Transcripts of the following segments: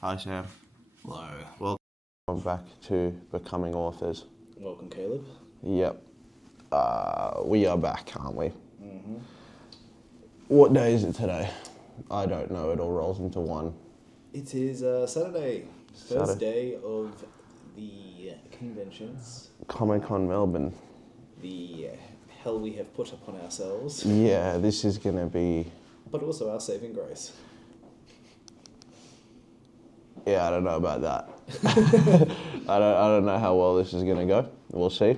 Hi Sam. Hello. Welcome back to Becoming Authors. Welcome, Caleb. Yep. We are back, aren't we? What day is it today? I don't know, it all rolls into one. It is Saturday. First day of the conventions. Comic-Con Melbourne. The hell we have put upon ourselves. Yeah, this is gonna be... But also our saving grace. Yeah, I don't know about that. I don't know how well this is gonna go. We'll see.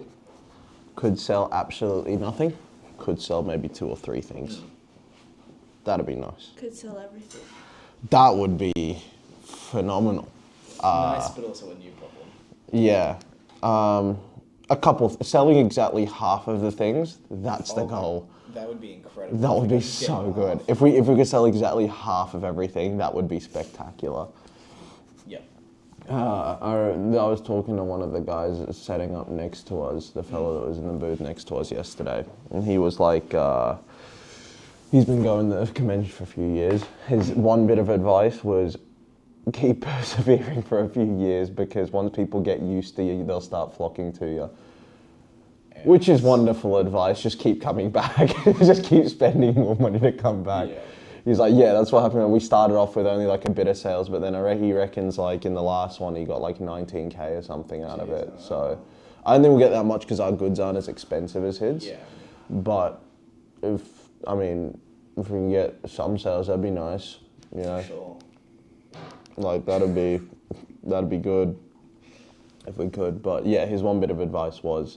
Could sell absolutely nothing. Could sell maybe 2 or 3 things. That'd be nice. Could sell everything. That would be phenomenal. Nice, but also a new problem. Yeah. Selling exactly half of the things, that's the goal. That would be incredible. That would be so good. If we could sell exactly half of everything, that would be spectacular. Yep. I was talking to one of the guys setting up next to us, the fellow that was in the booth next to us yesterday, and he was like, he's been going to the convention for a few years. His one bit of advice was keep persevering for a few years, because once people get used to you, they'll start flocking to you. Yes. Which is wonderful advice. Just keep coming back. Just keep spending more money to come back. Yeah. He's like, yeah, that's what happened. We started off with only like a bit of sales, but then he reckons like in the last one he got like 19k or something out of it. So I don't think we'll get that much because our goods aren't as expensive as his. Yeah. But if we can get some sales, that'd be nice. You know. Sure. Like that'd be good if we could. But yeah, his one bit of advice was,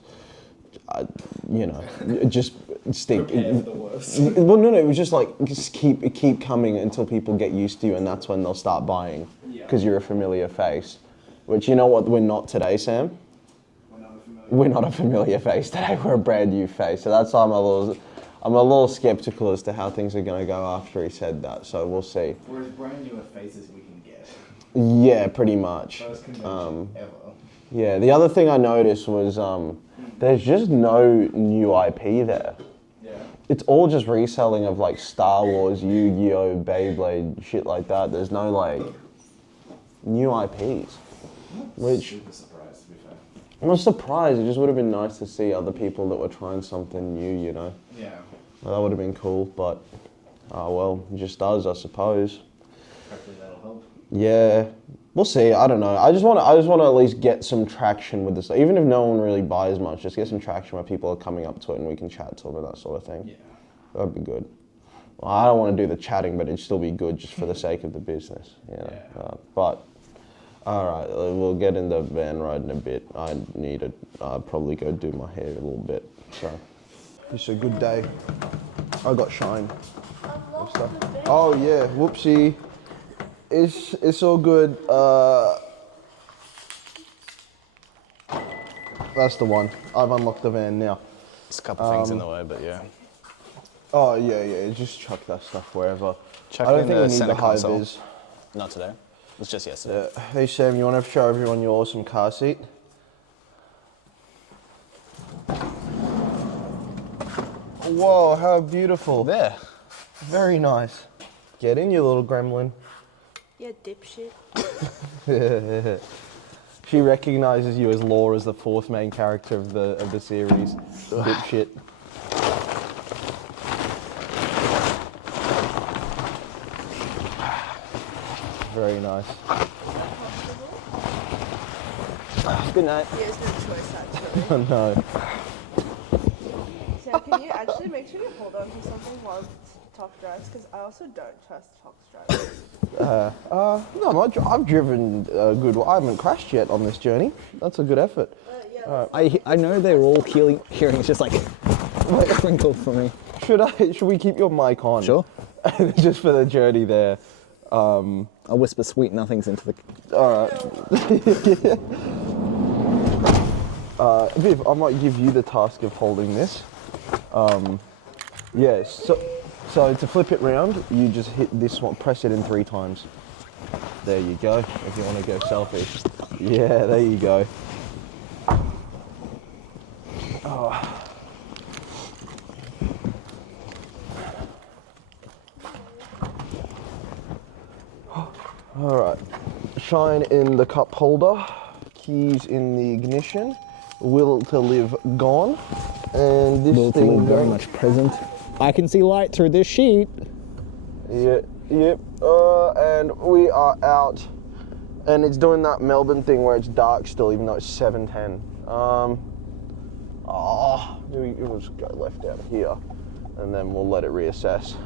just stick. Prepare for the worst. Well, no, it was just like just keep coming until people get used to you, and that's when they'll start buying, because you're a familiar face. Which, you know what, we're not today, Sam. We're not a familiar face today. We're a brand new face. So that's why I'm a little skeptical as to how things are going to go after he said that. So we'll see. We're as brand new a face as we can get. Yeah, pretty much. First convention ever. Yeah, the other thing I noticed was there's just no new IP there. Yeah. It's all just reselling of like Star Wars, Yu-Gi-Oh, Beyblade, shit like that. There's no like new IPs. Which super surprised, to be fair. I'm not surprised. It just would have been nice to see other people that were trying something new, you know. Yeah. Well, that would have been cool, but it just does, I suppose. Hopefully that'll help. Yeah. We'll see. I don't know. I just want to at least get some traction with this. Even if no one really buys much, just get some traction where people are coming up to it and we can chat to them and that sort of thing. Yeah. That'd be good. Well, I don't want to do the chatting, but it'd still be good just for the sake of the business. You know? Yeah. But, all right, we'll get in the van ride in a bit. I need to probably go do my hair a little bit. So, it's a good day. I got shine. Oh yeah, whoopsie. It's all good. That's the one. I've unlocked the van now. There's a couple things in the way, but yeah. Oh yeah. Just chuck that stuff wherever. Chuck I don't in think the we need center the high console. vis. Not today. It was just yesterday. Yeah. Hey Sam, you want to show everyone your awesome car seat? Whoa, how beautiful. There. Very nice. Get in, you little gremlin. Yeah, dipshit. She recognizes you as Laura as the 4th main character of the series. Dipshit. Very nice. Good night. He has no choice, actually. No. Sam, can you actually make sure you hold on to something while Talk drives? Because I also don't trust Talk's driving. No, I've driven a good. I haven't crashed yet on this journey. That's a good effort. Yeah. I know they're all hearing. It's just like crinkled for me. Should we keep your mic on? Sure. Just for the journey there. I'll whisper sweet nothings into the. All right. Viv, I might give you the task of holding this. Yes. So to flip it round, you just hit this one, press it in 3 times. There you go, if you want to go selfish. Yeah, there you go. Oh. All right. Shine in the cup holder, keys in the ignition, will to live gone, and this Will to thing live very goes- much present. I can see light through this sheet. Yep. And we are out, and it's doing that Melbourne thing where it's dark still, even though it's 7:10. We'll just go left out here, and then we'll let it reassess.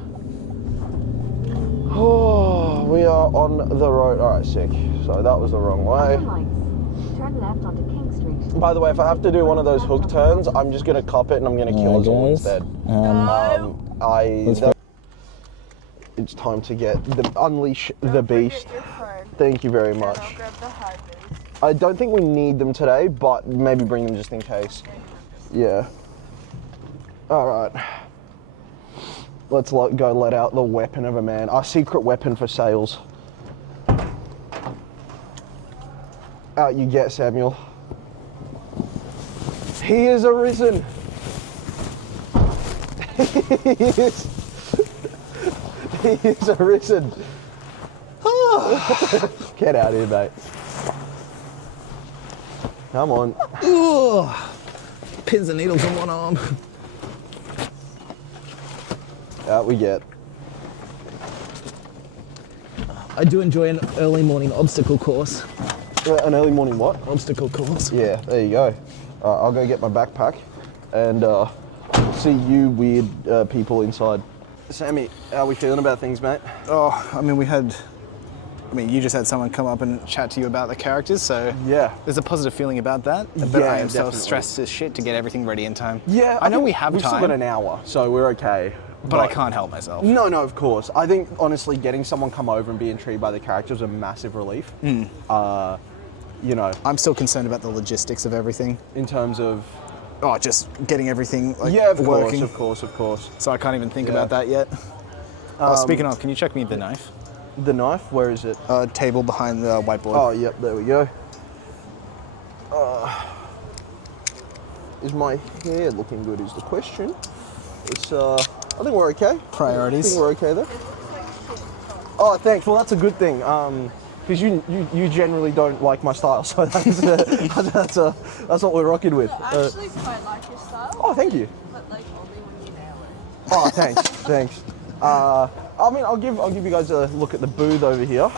Oh, we are on the road. All right, sick. So that was the wrong way. Turn left onto King Street. By the way, if I have to do one of those hook turns, I'm just gonna cop it and I'm gonna kill us all guys. instead. Let's go. It's time to unleash the beast. Forget your phone. Thank you very And much. I'll grab the high vis. I don't think we need them today, but maybe bring them just in case. Yeah. All right. Let's go let out the weapon of a man. Our secret weapon for sales. Out you get, Samuel. He is arisen. He is arisen. Get out of here, mate. Come on. Ugh. Pins and needles on one arm. Out we get. I do enjoy an early morning obstacle course. An early morning what? Obstacle course. Yeah, there you go. I'll go get my backpack and see you weird people inside. Sammy, how are we feeling about things, mate? Oh, I mean, you just had someone come up and chat to you about the characters, so Yeah. there's a positive feeling about that. But Yeah, I am so definitely. stressed as shit to get everything ready in time. Yeah, I know think we have we've time, still got an hour, so we're okay. but I can't help myself. No, of course. I think honestly, getting someone come over and be intrigued by the characters is a massive relief. You know, I'm still concerned about the logistics of everything. in terms of Just getting everything course, working. of course. So I can't even think Yeah. about that yet. Speaking of, can you check me the knife? The knife, where is it? Table behind the whiteboard. Oh, yep, there we go. Is my hair looking good is the question. It's, I think we're okay. Priorities. I think we're okay there. Oh, thanks. Well, that's a good thing. Because you generally don't like my style, so that's what we're rocking with. I actually quite like your style, Oh, thank you. but like only when you nail it. Oh, thanks. I mean, I'll give you guys a look at the booth over here.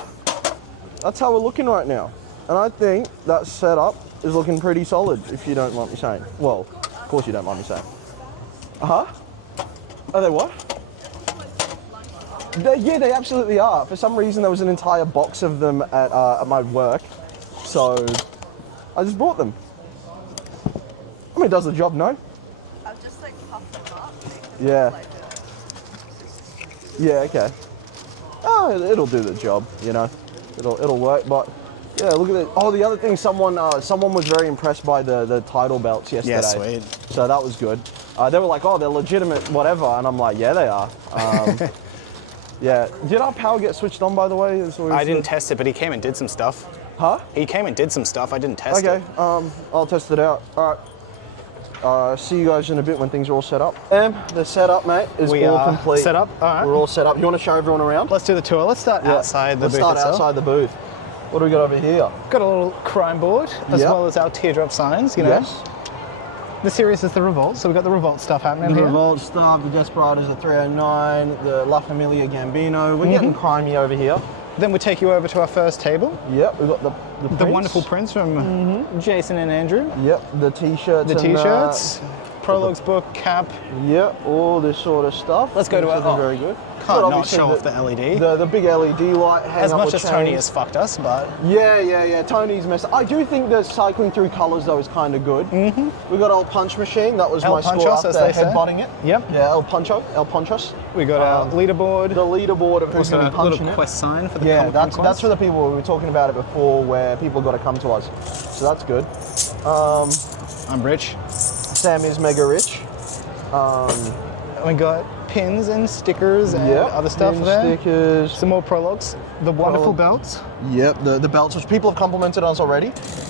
That's how we're looking right now, and I think that setup is looking pretty solid. If you don't mind me saying. Well, of course you don't mind me saying. Are they what? They absolutely are. For some reason, there was an entire box of them at my work, so I just brought them. I mean, it does the job, no? I've just like puffed them up. Yeah. Like, Yeah, okay. It'll do the job, you know. It'll work, but yeah, look at it. Oh, the other thing, someone was very impressed by the title belts yesterday. Yeah, sweet. So that was good. They were like, oh, they're legitimate, whatever, and I'm like, yeah, they are. Yeah. Did our power get switched on, by the way? I didn't test it, but he came and did some stuff. Huh? He came and did some stuff. I didn't test Okay. it. I'll test it out. All right. See you guys in a bit when things are all set up. The setup, mate, is We all are complete. set up? All right. We're all set up. You want to show everyone around? Let's do the tour. Let's start outside the Let's booth start itself. outside the booth. What do we got over here? Got a little crime board, as Yep. well as our teardrop signs, you know. Yes. The series is the Revolt, so we've got the Revolt stuff happening The here. Revolt stuff, the Desperados, the 309, the La Familia Gambino. We're getting crimey over here. Then we take you over to our first table. Yep, we've got the The prints. wonderful prints from Jason and Andrew. Yep, the t-shirts. The and, t-shirts, Prologue's book, cap. Yep, all this sort of stuff. Let's go to which our- is very good. Can't But not obviously show off the LED. The big LED light. Hang As up much with as Tony chains. has fucked us, but Yeah. Tony's mess. I do think the cycling through colours though is kind of good. We got old punch machine. That was El my score Punchos, after as they say. headbutting it. Yep. Yeah, El Punchos. we got our leaderboard. The leaderboard of who's Also going a to be punching little it. quest sign for the Yeah, Comic-Con that's quest. for the people we were talking about it before, where people got to come to us. So that's good. I'm Rich. Sam is mega rich. We got pins and stickers and Yep. other stuff pin there. Stickers. Some more Prologues. The wonderful Prologue. belts. Yep, the belts, which people have complimented us already.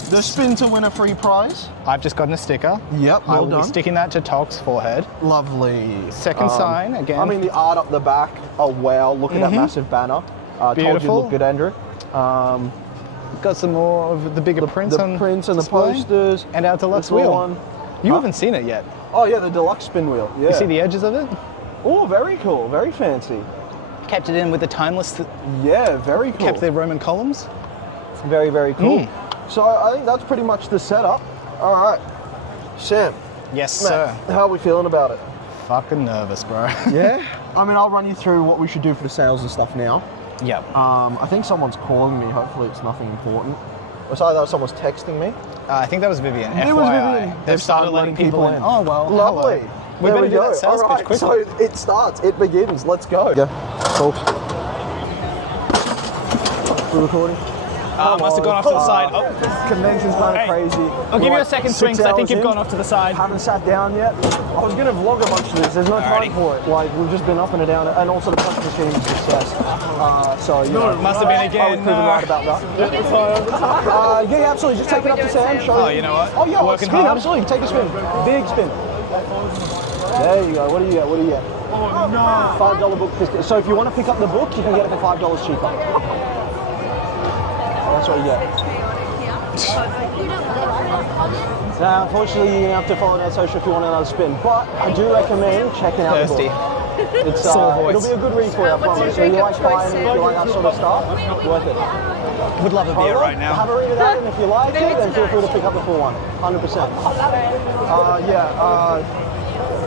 The spin to win a free prize. I've just gotten a sticker. Yep, I well will done. be sticking that to Tok's forehead. Lovely. Second sign, again. I mean, the art up the back. Oh wow! Look at that massive banner. Told you Beautiful. looked good, Andrew. got some more of the bigger prints on The prints and the display. posters. And our deluxe This little wheel. one. You Huh? haven't seen it yet. Oh yeah, the deluxe spin wheel. Yeah. You see the edges of it? Oh, very cool. Very fancy. Kept it in with the timeless, Yeah, very cool. kept the Roman columns. Very, very cool. So I think that's pretty much the setup. All right, Sam. Yes, Matt, sir. how are we feeling about it? Fucking nervous, bro. Yeah. I mean, I'll run you through what we should do for the sales and stuff now. Yep. I think someone's calling me. Hopefully, it's nothing important. Or sorry, that was someone's texting me. I think that was Vivian. It FYI. was Vivian. They've started letting people in. Oh, well. Lovely. Hello. We There better do go. that sales All pitch right, quickly. so it starts. It begins. Let's go. Yeah. Cool. We're recording. Must have gone off to the side. Oh, Convention's kind of Hey, crazy. I'll give you We're a second 6 swing because I think hours you've in. gone off to the side. Haven't sat down yet. I was going to vlog a bunch of this. There's no time Alrighty. for it. Like, we've just been up and down, and also the punch machine is a success. So, you know, Must have been I was again. proven right about that. Yeah, absolutely. Just take it up to Sam. Show Oh, him. you know what? Oh, yeah, Working spin, hard. absolutely. Take a spin. Big spin. There you go. What do you get? What do you get? Oh, no. $5 book biscuit. So if you want to pick up the book, you can get it for $5 cheaper. That's what you get. Now, unfortunately, you have to follow that social if you want another spin. But I do recommend checking out Thirsty. the book. It's, Sore voice. it'll be a good read for you, I promise. So you like buying, if you like that sort of stuff, worth it. Would love a beer right Have now. a read of that, and if you like it, then feel free to pick up the full one. 100%.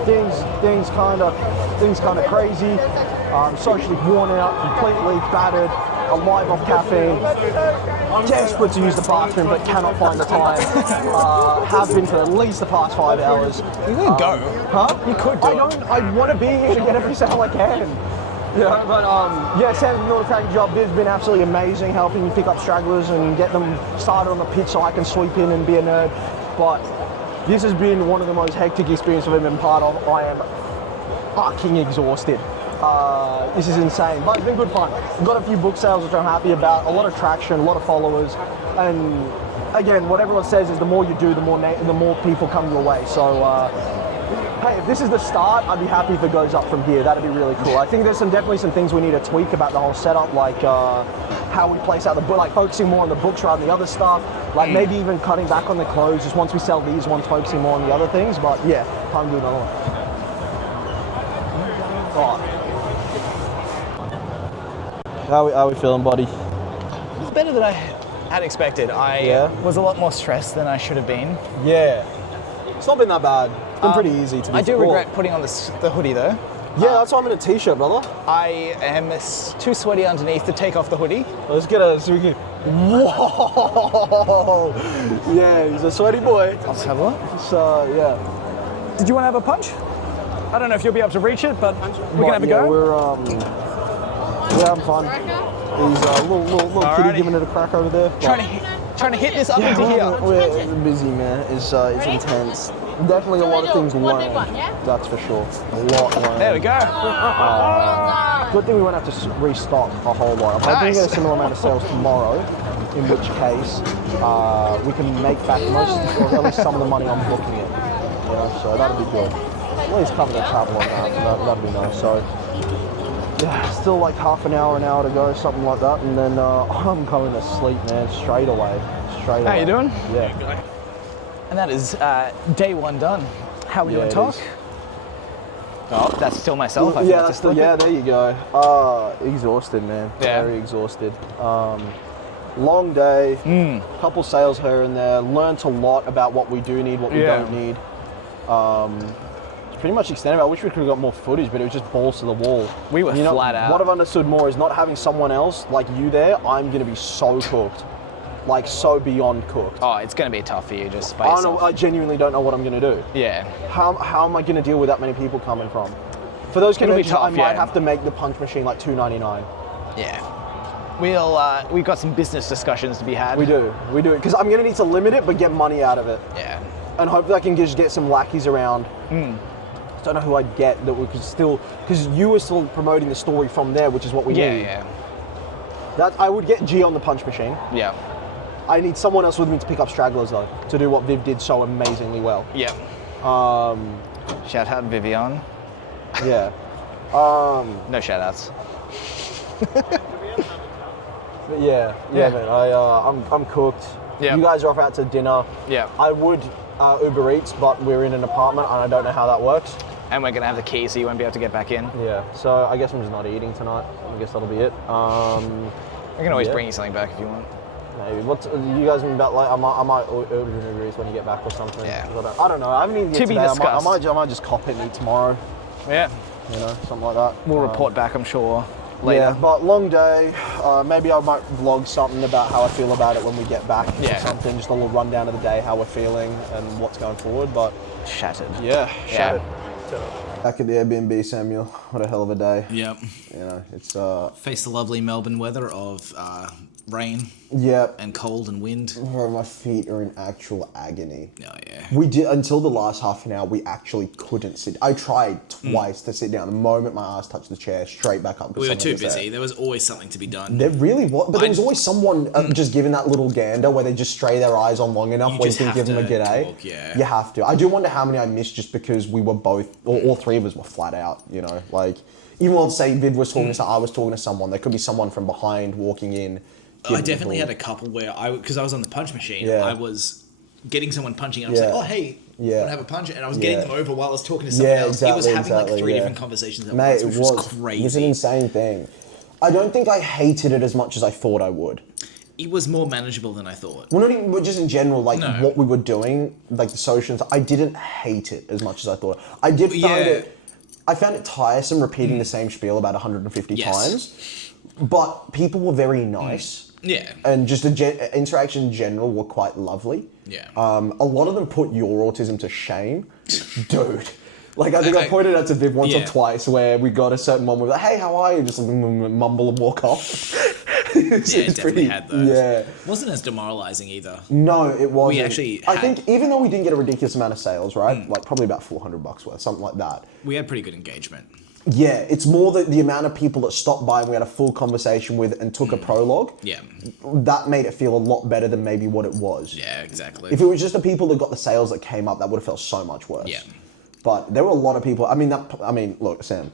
Things kind of crazy. Socially worn out, completely battered, alive off caffeine. Desperate to use the bathroom, but cannot find the time. Have been for at least the past 5 hours. You could go. Huh? You could do it. I want to be here to get every sale I can. Yeah, but yeah, Sam's been doing a cracking job. Viv's been absolutely amazing, helping me pick up stragglers and get them started on the pitch so I can sweep in and be a nerd. But this has been one of the most hectic experiences I've ever been part of. I am fucking exhausted. This is insane, but it's been good fun. We've got a few book sales which I'm happy about, a lot of traction, a lot of followers, and again, what everyone says is the more you do, the more people come your way. So, hey, if this is the start, I'd be happy if it goes up from here. That'd be really cool. I think there's definitely some things we need to tweak about the whole setup, like how we place out the book, like focusing more on the books rather than the other stuff. Like maybe even cutting back on the clothes, just once we sell these ones, focusing more on the other things. But yeah, time to do another one. Oh. How are we feeling, buddy? It's better than I had expected. I was a lot more stressed than I should have been. Yeah. It's not been that bad. It's been pretty easy to be I do fair. regret putting on the hoodie though. Yeah, that's why I'm in a t-shirt, brother. I am too sweaty underneath to take off the hoodie. Let's get a so we can. Whoa! Yeah, he's a sweaty boy. Let's have a look. So yeah. Did you want to have a punch? I don't know if you'll be able to reach it, but we can have a go. We're having fun. He's a little kitty Alrighty. giving it a crack over there. Trying to hit this up into here. We're busy, man. It's intense. Definitely a lot of things learned. That's for sure. A lot learned. There we go. Good thing we won't have to restock a whole lot. I'm hoping to get a similar amount of sales tomorrow, in which case we can make back most, or at least some of the money on booking it. You know, so that'll be good. At least cover the travel on that. That'd be nice. So yeah, still like half an hour to go, something like that, and then I'm going to sleep, man, straight away. How you doing? Yeah. And that is day one done. How are you Yeah, on it talk? is. Oh, that's still myself. I Yeah, forgot to that's flip yeah. it. There you go. Exhausted, man. Yeah. Very exhausted. Long day. Couple sales here and there. Learned a lot about what we do need, what we Yeah. don't need. It's pretty much extended. I wish we could have got more footage, but it was just balls to the wall. We were flat out. What I've understood more is not having someone else like you there. I'm gonna be so cooked, like so beyond cooked. Oh, it's going to be tough for you just by I don't know. yourself. I genuinely don't know what I'm gonna do. Yeah. How am I gonna deal with that many people coming from? For those It'll be conventions, tough, I might yeah. have to make the punch machine like $2.99. Yeah. We've got some business discussions to be had. We do, because I'm gonna need to limit it, but get money out of it, Yeah. and hopefully I can just get some lackeys around. Don't know who I'd get that we could still, because you were still promoting the story from there, which is what we need. Yeah. That I would get G on the punch machine. Yeah. I need someone else with me to pick up stragglers though, to do what Viv did so amazingly well. Yeah. Shout out Vivian. Yeah. No shout outs. But yeah, Yeah. man. I'm cooked. Yeah. You guys are off out to dinner. Yeah. I would Uber Eats, but we're in an apartment and I don't know how that works. And we're gonna have the key, so you won't be able to get back in. Yeah. So I guess I'm just not eating tonight. I guess that'll be it. I can always Yeah. bring you something back if you want. Maybe. What's you guys mean about like? I might order an Uber Eats when you get back or something. Yeah. I don't know. I haven't eaten yet To be today. discussed. I might just cop it and eat tomorrow. Yeah. You know, something like that. We'll report back, I'm sure, later. Yeah, but long day. Maybe I might vlog something about how I feel about it when we get back. Yeah. Or something, just a little rundown of the day, how we're feeling and what's going forward. But Shattered. yeah, Yeah. Back at the Airbnb, Samuel. What a hell of a day. Yep. You know, it's Face the lovely Melbourne weather of rain yeah. and cold and wind. Bro, my feet are in actual agony. Oh yeah. We did until the last half an hour. We actually couldn't sit. I tried twice to sit down. The moment my ass touched the chair, straight back up. 'cause We were someone too was there. busy. There was always something to be done. There really was, but there was always someone just giving that little gander where they just stray their eyes on long enough You where you just can have give them a to g'day. talk, yeah. You have to. I do wonder how many I missed just because we were both, or all three of us were flat out. You know, like even while say Viv was talking to someone, I was talking to someone. There could be someone from behind walking in. I definitely had a couple where because I was on the punch machine, Yeah. I was getting someone punching, and I was Yeah. like, "Oh, hey, Yeah. want to have a punch?" And I was getting Yeah. them over while I was talking to someone else. It was having like three different conversations at Mate, once, which it was was crazy. It was an insane thing. I don't think I hated it as much as I thought I would. It was more manageable than I thought. Well, not even, but just in general, like No. what we were doing, like the socials, I didn't hate it as much as I thought. I did find Yeah. it, I found it tiresome repeating the same spiel about 150 Yes. times, but people were very nice. Yeah. And just the interaction in general were quite lovely. Yeah. A lot of them put your autism to shame. Dude. Like, I think I pointed out to Viv once or Yeah. twice where we got a certain one where we're like, hey, how are you? Just like, mumble and walk off. Yeah, it definitely had those. Yeah. Wasn't as demoralizing either. No, it wasn't. actually I had- think even though we didn't get a ridiculous amount of sales, right? Like probably about $400 worth, something like that. We had pretty good engagement. Yeah, it's more the amount of people that stopped by and we had a full conversation with and took a prologue. Yeah. That made it feel a lot better than maybe what it was. Yeah, exactly. If it was just the people that got the sales that came up, that would have felt so much worse. Yeah. But there were a lot of people. I mean, look, Sam.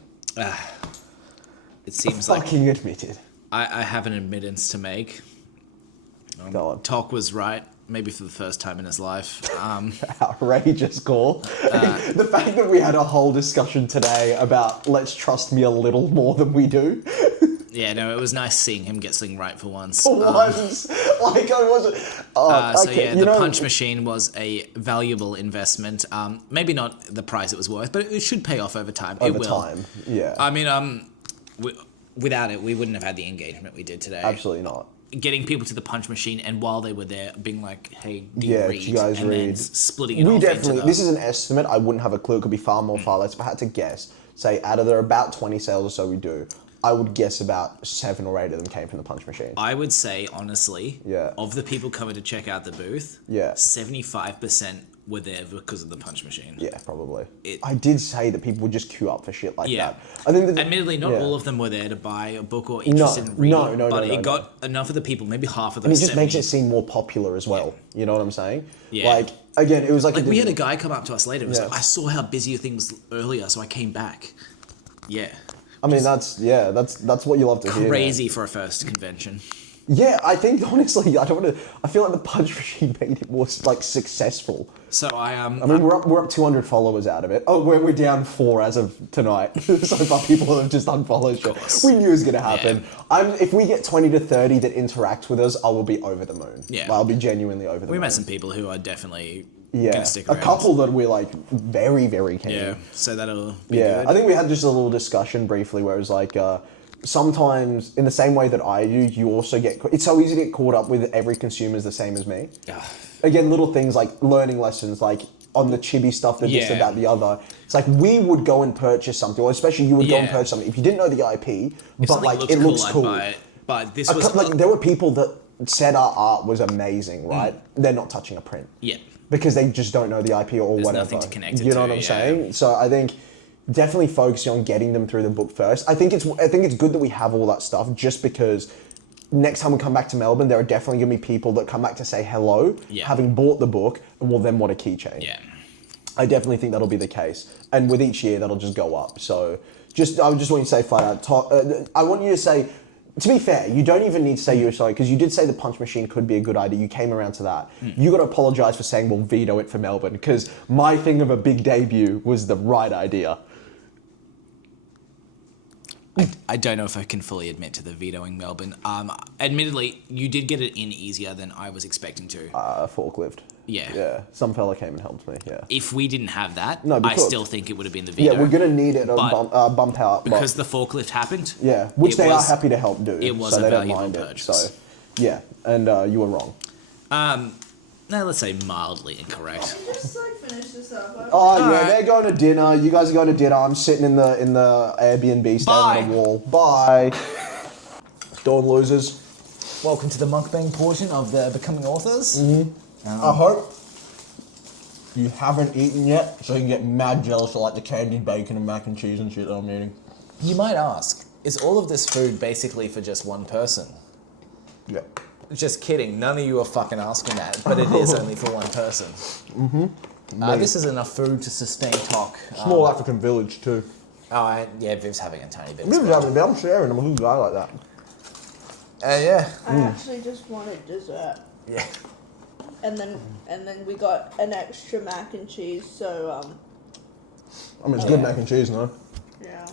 It seems like Fucking admit it. I have an admittance to make. Go on. Talk was right, maybe for the first time in his life. Outrageous call. The fact that we had a whole discussion today about let's trust me a little more than we do. Yeah, no, it was nice seeing him get something right for once. Was like I wasn't. So okay, yeah, you the know, punch machine was a valuable investment. Maybe not the price it was worth, but it should pay off over time. It over will. time. Yeah. I mean, without it, we wouldn't have had the engagement we did today. Absolutely not. Getting people to the punch machine, and while they were there, being like, "Hey, do you Yeah, read?" do you guys and then read? splitting it We off definitely. into the, This is an estimate. I wouldn't have a clue. It could be far more, far less. If I had to guess, say out of the about 20 sales or so we do, I would guess about 7 or 8 of them came from the punch machine. I would say honestly, Yeah. of the people coming to check out the booth, Yeah. 75% were there because of the punch machine. Yeah, probably. It- I did say that people would just queue up for shit like Yeah. that. I think that, Admittedly, not yeah. all of them were there to buy a book or interested in reading, no, but no, it no. got enough of the people, maybe half of And those. it just makes 70. it seem more popular as well. You know what I'm saying? Yeah. Like, again, it was like... Like we had a guy come up to us later. It was Yeah. like, I saw how busy things earlier, so I came back. Yeah, I mean, that's what you love to hear. man. crazy for a first convention. Yeah, I think, honestly, I feel like the punch machine made it more, like, successful. So I mean, we're up 200 followers out of it. Oh, we're down 4 as of tonight. So far, people have just unfollowed. course. We knew it was going to happen. If we get 20 to 30 that interact with us, I will be over the moon. Yeah. I'll be genuinely over the moon. we met some people who are definitely Yeah, gonna stick a around. couple that we're like very, very keen. Yeah, so that'll be Yeah, good. I think we had just a little discussion briefly where it was like, sometimes in the same way that I do, you also get, it's so easy to get caught up with every consumer's the same as me. Again, little things like learning lessons, like on the chibi stuff, the this, Yeah. that, the other. It's like we would go and purchase something, or especially you would go and Yeah. purchase something if you didn't know the IP, If but something like it looks I'd cool. buy it. But this A was like there were people that said our art was amazing, right? They're not touching a print. yeah. Because they just don't know the IP or There's whatever. nothing to connect it You know to, what I'm yeah. saying? So I think definitely focusing on getting them through the book first. I think it's good that we have all that stuff just because next time we come back to Melbourne, there are definitely going to be people that come back to say hello, Yeah. having bought the book, and will then want a keychain. Yeah. I definitely think that'll be the case. And with each year, that'll just go up. So I just want you to say flat out, I want you to say, To be fair, you don't even need to say you're sorry, because you did say the punch machine could be a good idea. You came around to that. You got to apologise for saying we'll veto it for Melbourne, because my thing of a big debut was the right idea. I don't know if I can fully admit to the vetoing Melbourne. Admittedly, you did get it in easier than I was expecting to. Forklift. Yeah. Yeah, some fella came and helped me, yeah. If we didn't have that, No, I because- still think it would have been the veto. Yeah, we're going to need it But bump out. because the forklift happened. Yeah, which it they was- are happy to help do. it was so a they don't valuable mind purchase. it. So, yeah, and you were wrong. No, let's say mildly incorrect. Just like finish this up. Oh yeah, Alright. they're going to dinner. You guys are going to dinner. I'm sitting in the Airbnb, staring at Bye. a wall. Bye. Dawn losers. Welcome to the mukbang portion of the Becoming Authors. I hope you haven't eaten yet, so you can get mad jealous of like the candied bacon and mac and cheese and shit that I'm eating. You might ask, is all of this food basically for just one person? Yeah. Just kidding, none of you are fucking asking that, but it is only for one person. This is enough food to sustain talk. Small African village too. Yeah, Viv's having a tiny bit. I'm sharing. I'm a good guy like that. Yeah. I actually just wanted dessert. Yeah. And then we got an extra mac and cheese, so I mean, it's good mac and cheese, no? yeah.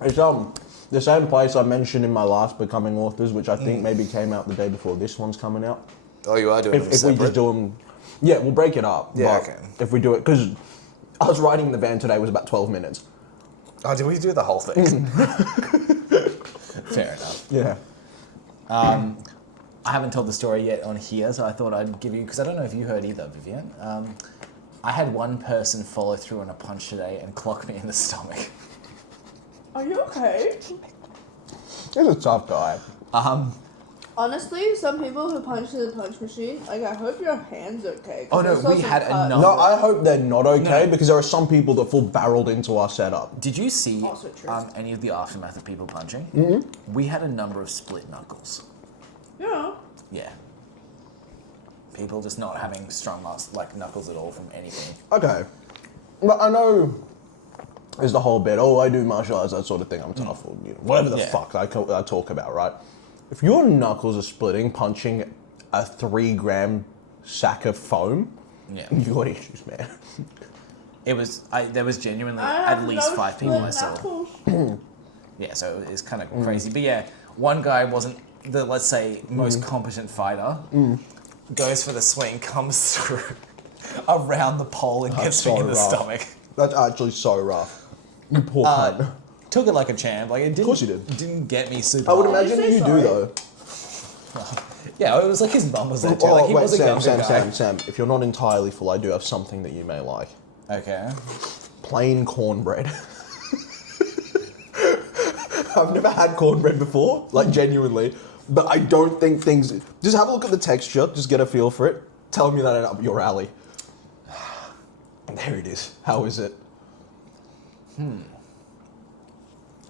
It's the same place I mentioned in my last Becoming Authors, which I think maybe came out the day before this one's coming out. Oh, you are doing If we just do them, yeah, we'll break it up. Yeah, but okay. If we do it, because I was riding in the van today, it was about 12 minutes. Oh, did we do the whole thing? Fair enough. Yeah. I haven't told the story yet on here, so I thought I'd give you, because I don't know if you heard either, Vivian. I had one person follow through on a punch today and clock me in the stomach. Are you okay? He's a tough guy. Honestly, some people who punch in the punch machine, like I hope your hand's okay. 'cause Oh, no, I saw we some had cuts. enough. No, I hope they're not okay, No. because there are some people that full barreled into our setup. Did you see Also true. any of the aftermath of people punching? Mm-hmm. We had a number of split knuckles. Yeah. Yeah. People just not having strong knuckles at all from anything. Okay. But I know there's the whole bit, I do martial arts, that sort of thing, I'm tough, or whatever the Yeah. fuck I talk about, right? If your knuckles are splitting, punching a 3-gram sack of foam, Yeah. you got issues, man. There was genuinely I at have least no 5 people I split saw. knuckles. Yeah, so it's kind of crazy. But yeah, one guy wasn't the, let's say, most competent fighter. Goes for the swing, comes through around the pole and gets me so in the rough. stomach. That's actually so rough. You poor cunt. Took it like a champ. Like it didn't. Of course you did. Didn't get me super. I would hard. imagine that say you sorry? do, though. Yeah, it was like his mum was there too. Like he was a younger guy. Sam, if you're not entirely full, I do have something that you may like. Okay. Plain cornbread. I've never had cornbread before, like genuinely, but I don't think things. Just have a look at the texture, just get a feel for it. Tell me that ain't up your alley. There it is. How is it?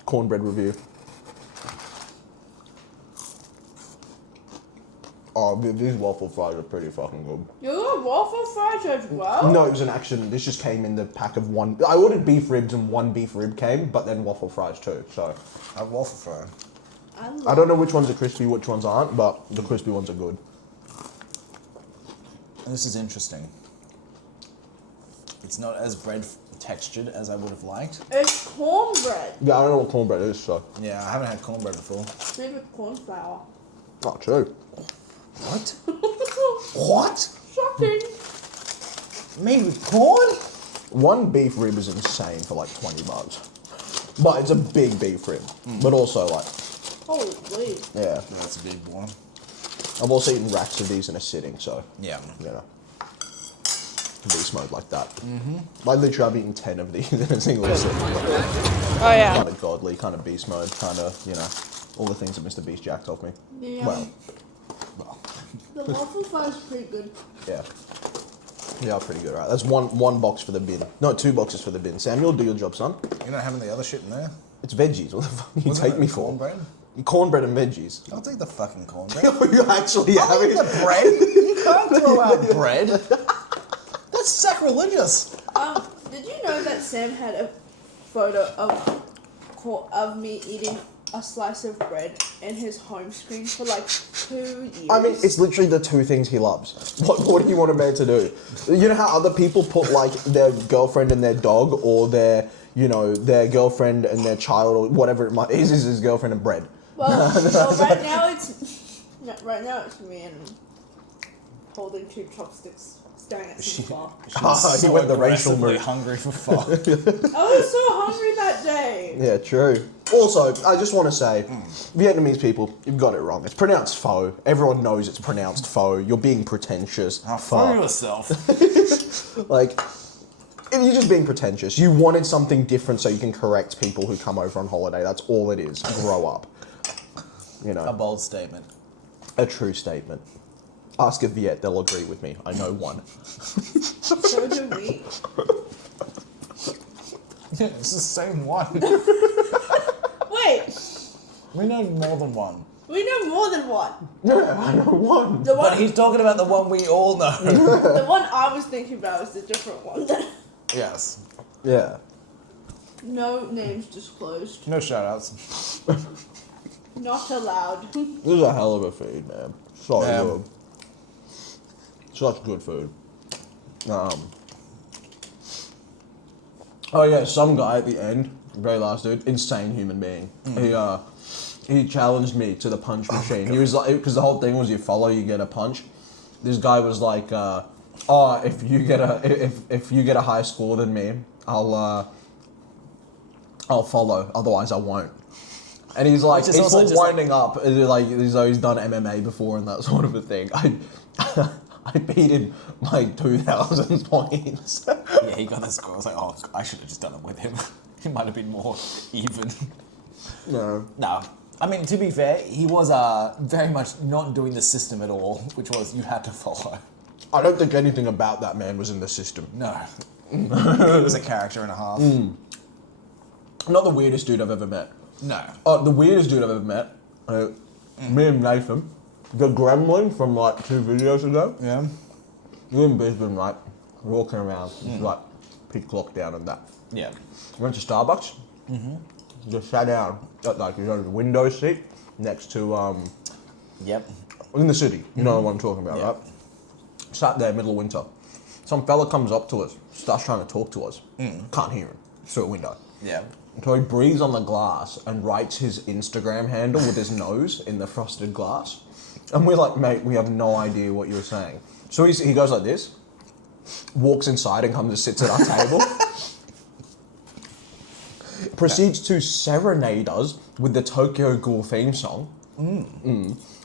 Cornbread review. Oh, these waffle fries are pretty fucking good. You got waffle fries as well? No, it was an accident. This just came in the pack of one. I ordered beef ribs and one beef rib came, but then waffle fries too. So A waffle fry. I don't know which ones are crispy, which ones aren't, but the crispy ones are good. This is interesting. It's not as bread textured as I would have liked. It's cornbread. Yeah, I don't know what cornbread is, so Yeah, I haven't had cornbread before. Made with corn flour. not true. What? What? Shocking. Made with corn? One beef rib is insane for like $20, but it's a big beef rib. But also like, Holy. yeah, That's a big one. I've also eaten racks of these in a sitting, so Yeah. you know, beast mode like that. Like literally, I've eaten 10 of these in a single sitting. Oh yeah. Kind of godly, kind of beast mode, kind of all the things that Mr. Beast jacked off me. The, Well, the waffle fries are pretty good. yeah. Yeah, pretty good, right? That's one box for the bin. No, 2 boxes for the bin. Samuel, do your job, son. You're not having the other shit in there? It's veggies. What the fuck you Wasn't take it me for? cornbread? Cornbread and veggies. I'll take the fucking cornbread. You actually I'll having eat the bread. You can't throw out bread. That's sacrilegious. Did you know that Sam had a photo of of me eating a slice of bread in his home screen for like 2 years. I mean, it's literally the two things he loves. What do you want a man to do? You know how other people put like their girlfriend and their dog, or their, you know, their girlfriend and their child, or whatever it might is his girlfriend and bread. Well, right now it's me and holding 2 chopsticks, staring at some pho. He went the racial aggressively route. hungry for pho. I was so hungry that day. Yeah, true. Also, I just want to say, Vietnamese people, you've got it wrong. It's pronounced pho. Everyone knows it's pronounced pho. You're being pretentious. Pho yourself. Like, if you're just being pretentious. You wanted something different so you can correct people who come over on holiday. That's all it is. Grow up. You A know, bold statement. a true statement. Ask a Viet, they'll agree with me. I know one. So do we. Yeah, it's the same one. Wait, We know more than one. we know more than one. Yeah, I know one. The one, But he's talking about the one we all know. the one I was thinking about is the different one. Yes. Yeah. No names disclosed. No shoutouts. Not allowed. This is a hell of a feed, man. So Yeah. good. Such good food. Oh yeah, some guy at the end, very last dude, insane human being. He challenged me to the punch machine. He was like, because the whole thing was you follow, you get a punch. This guy was like, if you get a higher score than me, I'll follow. Otherwise, I won't. And he's like, Which is he's also all just winding up, like as though he's done MMA before and that sort of a thing. I beat him by 2,000 points. Yeah, he got the score. I was like, oh, I should have just done it with him. He might have been more even. No. No. I mean, to be fair, he was very much not doing the system at all, which was you had to follow. I don't think anything about that man was in the system. No. He was a character and a half. Not the weirdest dude I've ever met. No. Oh, the weirdest dude I've ever met, me and Nathan, the gremlin from like 2 videos ago. Yeah. We're in Brisbane, right? Walking around, like peak lockdown and that. Yeah. Went to Starbucks. Just sat down at like, you know, the window seat next to Yep. in the city. You know what I'm talking about, Yeah. right? Sat there, middle of winter. Some fella comes up to us, starts trying to talk to us. Can't hear him through a window. Yeah. So he breathes on the glass and writes his Instagram handle with his nose in the frosted glass. And we're like, mate, we have no idea what you're saying. So he goes like this, walks inside and comes and sits at our table. Proceeds to serenade us with the Tokyo Ghoul theme song.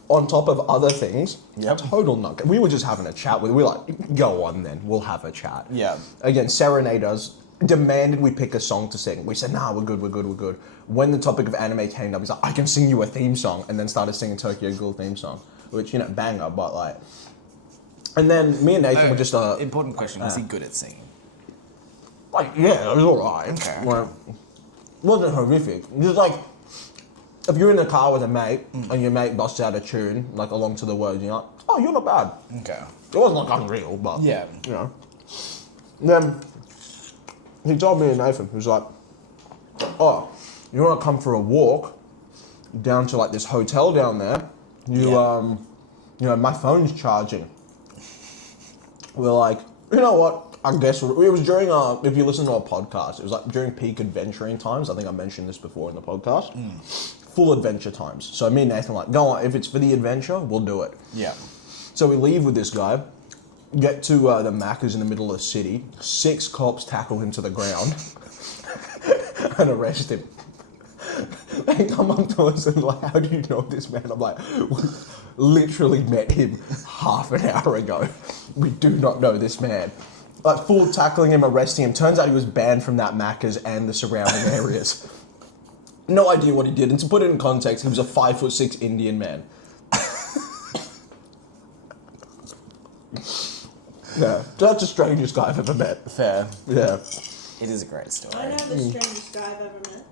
On top of other things. Yep. Total nugget. We were just having a chat with. We were like, go on then, we'll have a chat. Yeah. Again, serenade us. Demanded we pick a song to sing. We said, nah, we're good. When the topic of anime came up, he's like, I can sing you a theme song, and then started singing Tokyo Ghoul theme song, which, you know, banger, but like. And then me and Nathan were just important question. Was he good at singing? like, yeah, it was alright. Okay. Well, it wasn't horrific. Just like, if you're in the car with a mate and your mate busts out a tune, like along to the words, you're like, oh, you're not bad. Okay. It wasn't like unreal, but Yeah. you know. And then he told me and Nathan, he was like, oh, you want to come for a walk down to like this hotel down there? You know, my phone's charging. We're like, you know what? I guess it was during if you listen to our podcast, it was like during peak adventuring times. I think I mentioned this before in the podcast. Full adventure times. So me and Nathan were like, go on, if it's for the adventure, we'll do it. Yeah. So we leave with this guy, get to the Macca's in the middle of the city. 6 cops tackle him to the ground and arrest him. They come up to us and like, how do you know this man? I'm like, we literally met him half an hour ago. We do not know this man. Like full tackling him, arresting him. Turns out he was banned from that Macca's and the surrounding areas. No idea what he did. And to put it in context, he was a 5'6" Indian man. Yeah, that's the strangest guy I've ever met. Fair. Yeah. It is a great story. I know the strangest guy I've ever met.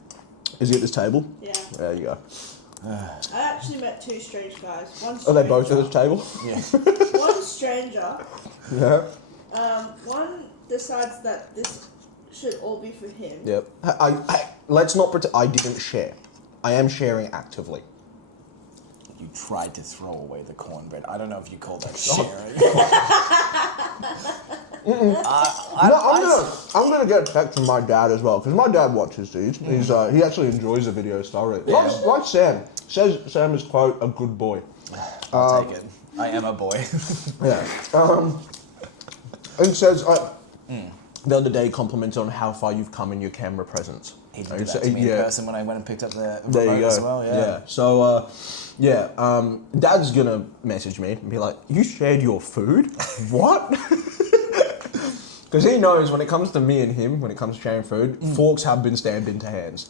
Is he at this table? Yeah. There you go. I actually met 2 strange guys. One Are stranger. they both at this table? Yeah. One stranger. Yeah. One decides that this should all be for him. Yep. Let's not pretend I didn't share. I am sharing actively. You tried to throw away the cornbread. I don't know if you call that sharing. I'm gonna get a text from my dad as well because my dad watches these. He actually enjoys the videos thoroughly. Yeah. Like Sam says, Sam is quote a good boy. I'll take it. I am a boy. Yeah. And says the other day complimented on how far you've come in your camera presence. He did that to me in person when I went and picked up the There you remote go. as well. Yeah. So, Dad's gonna message me and be like, "You shared your food? What?" Because he knows when it comes to me and him, when it comes to sharing food, forks have been stabbed into hands.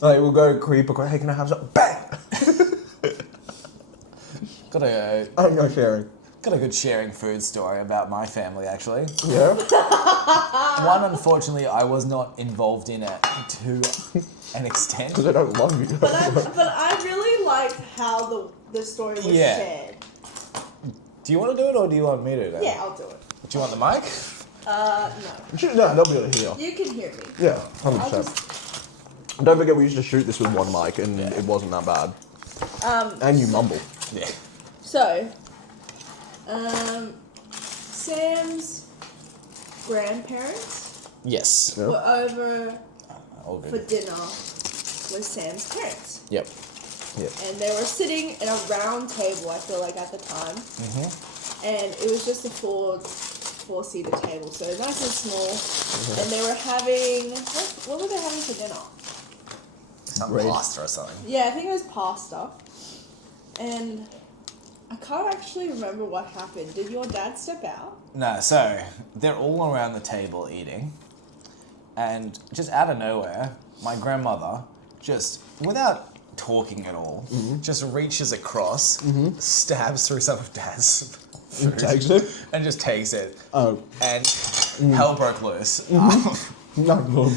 Like we'll go creep across. Hey, can I have some? Bang! I'm not sharing. Got a good sharing food story about my family, actually. Yeah. One, unfortunately, I was not involved in it to an extent. Because I don't love you. But I really liked how the story was shared. Do you want to do it or do you want me to do it? Yeah, I'll do it. Do you want the mic? No. No, they'll be able to hear. You can hear me. Yeah, I'll 100%. just... Don't forget we used to shoot this with one mic and it wasn't that bad. And you mumble. Yeah. So, Sam's grandparents Yes. Yeah. were over All for good. dinner with Sam's parents. Yep. And they were sitting in a round table, I feel like, at the time. And it was just a four-seater table, so nice and small. And they were having... What were they having for dinner? Some Raid. pasta or something. Yeah, I think it was pasta. And I can't actually remember what happened. Did your dad step out? No, so they're all around the table eating, and just out of nowhere, my grandmother, just without talking at all, just reaches across, stabs through some of Dad's food, Takes it? and just takes it. Oh. And hell broke loose. Not good.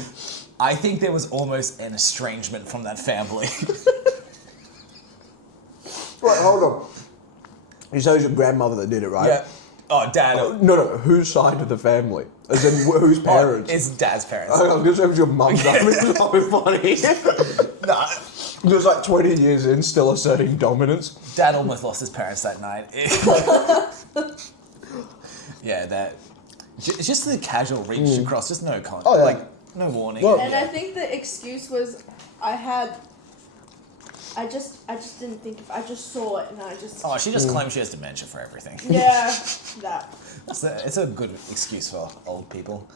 I think there was almost an estrangement from that family. Wait, hold on. You say it was your grandmother that did it, right? Yeah. Oh, Dad. Oh, no. Whose side of the family? As in, whose parents? It's Dad's parents. I was going to say it was your mum. That was so funny. Nah. It was like 20 years in, still asserting dominance. Dad almost lost his parents that night. Yeah, that. Just the casual reach across, just no contact. Oh, yeah. Like, no warning. Well- And I think the excuse was I just didn't think I just saw it and I just... Oh, she just claims she has dementia for everything. Yeah, that. It's a good excuse for old people.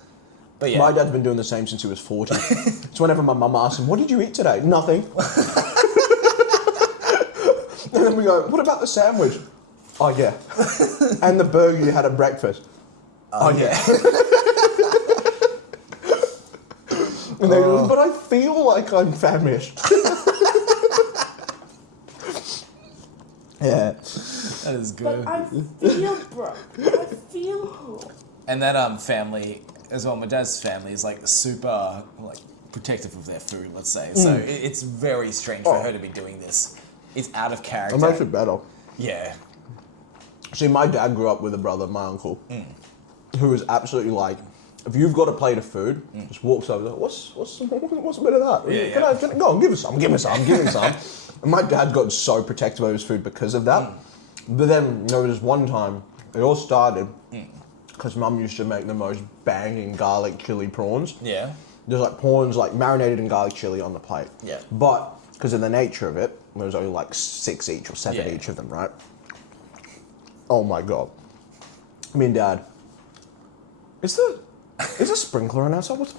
But yeah. My dad's been doing the same since he was 40. So whenever my mum asks him, "What did you eat today?" "Nothing." And then we go, "What about the sandwich?" "Oh, yeah." "And the burger you had at breakfast?" "Oh, yeah." And they go, "But I feel like I'm famished." Yeah. That is But good. I feel broke. I feel poor. And that family as well, my dad's family is like super like protective of their food, let's say. So it's very strange for her to be doing this. It's out of character. It makes it better. Yeah. See, my dad grew up with a brother, my uncle, who was absolutely like, if you've got a plate of food, just walks over, like, what's a bit of that? Yeah, Can I go on, give me some. And my dad got so protective of his food because of that. But then there was one time, it all started because Mum used to make the most banging garlic chili prawns. Yeah. There's like prawns like marinated in garlic chili on the plate. Yeah. But because of the nature of it, there was only like 6 each or 7 Yeah. each of them, right? Oh my God. Me and Dad, is a sprinkler on outside? What?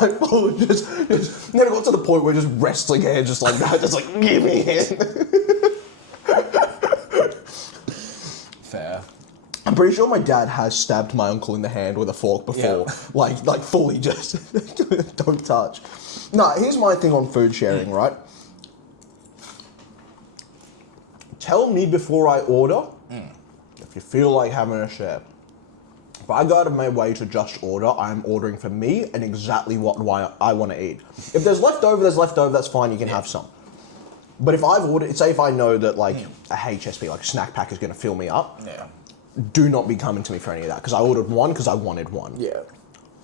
Like, oh, just then it got to the point where just wrestling hands just like that, just like, give me it. Fair. I'm pretty sure my dad has stabbed my uncle in the hand with a fork before. Yeah. Like fully just, don't touch. No, here's my thing on food sharing, right? Tell me before I order if you feel like having a share. If I go out of my way to just order, I'm ordering for me and exactly what I want to eat. If there's leftover, that's fine, you can have some. But if I've ordered, say if I know that like a HSP, like a snack pack is going to fill me up, Yeah. do not be coming to me for any of that, because I ordered one because I wanted one. Yeah.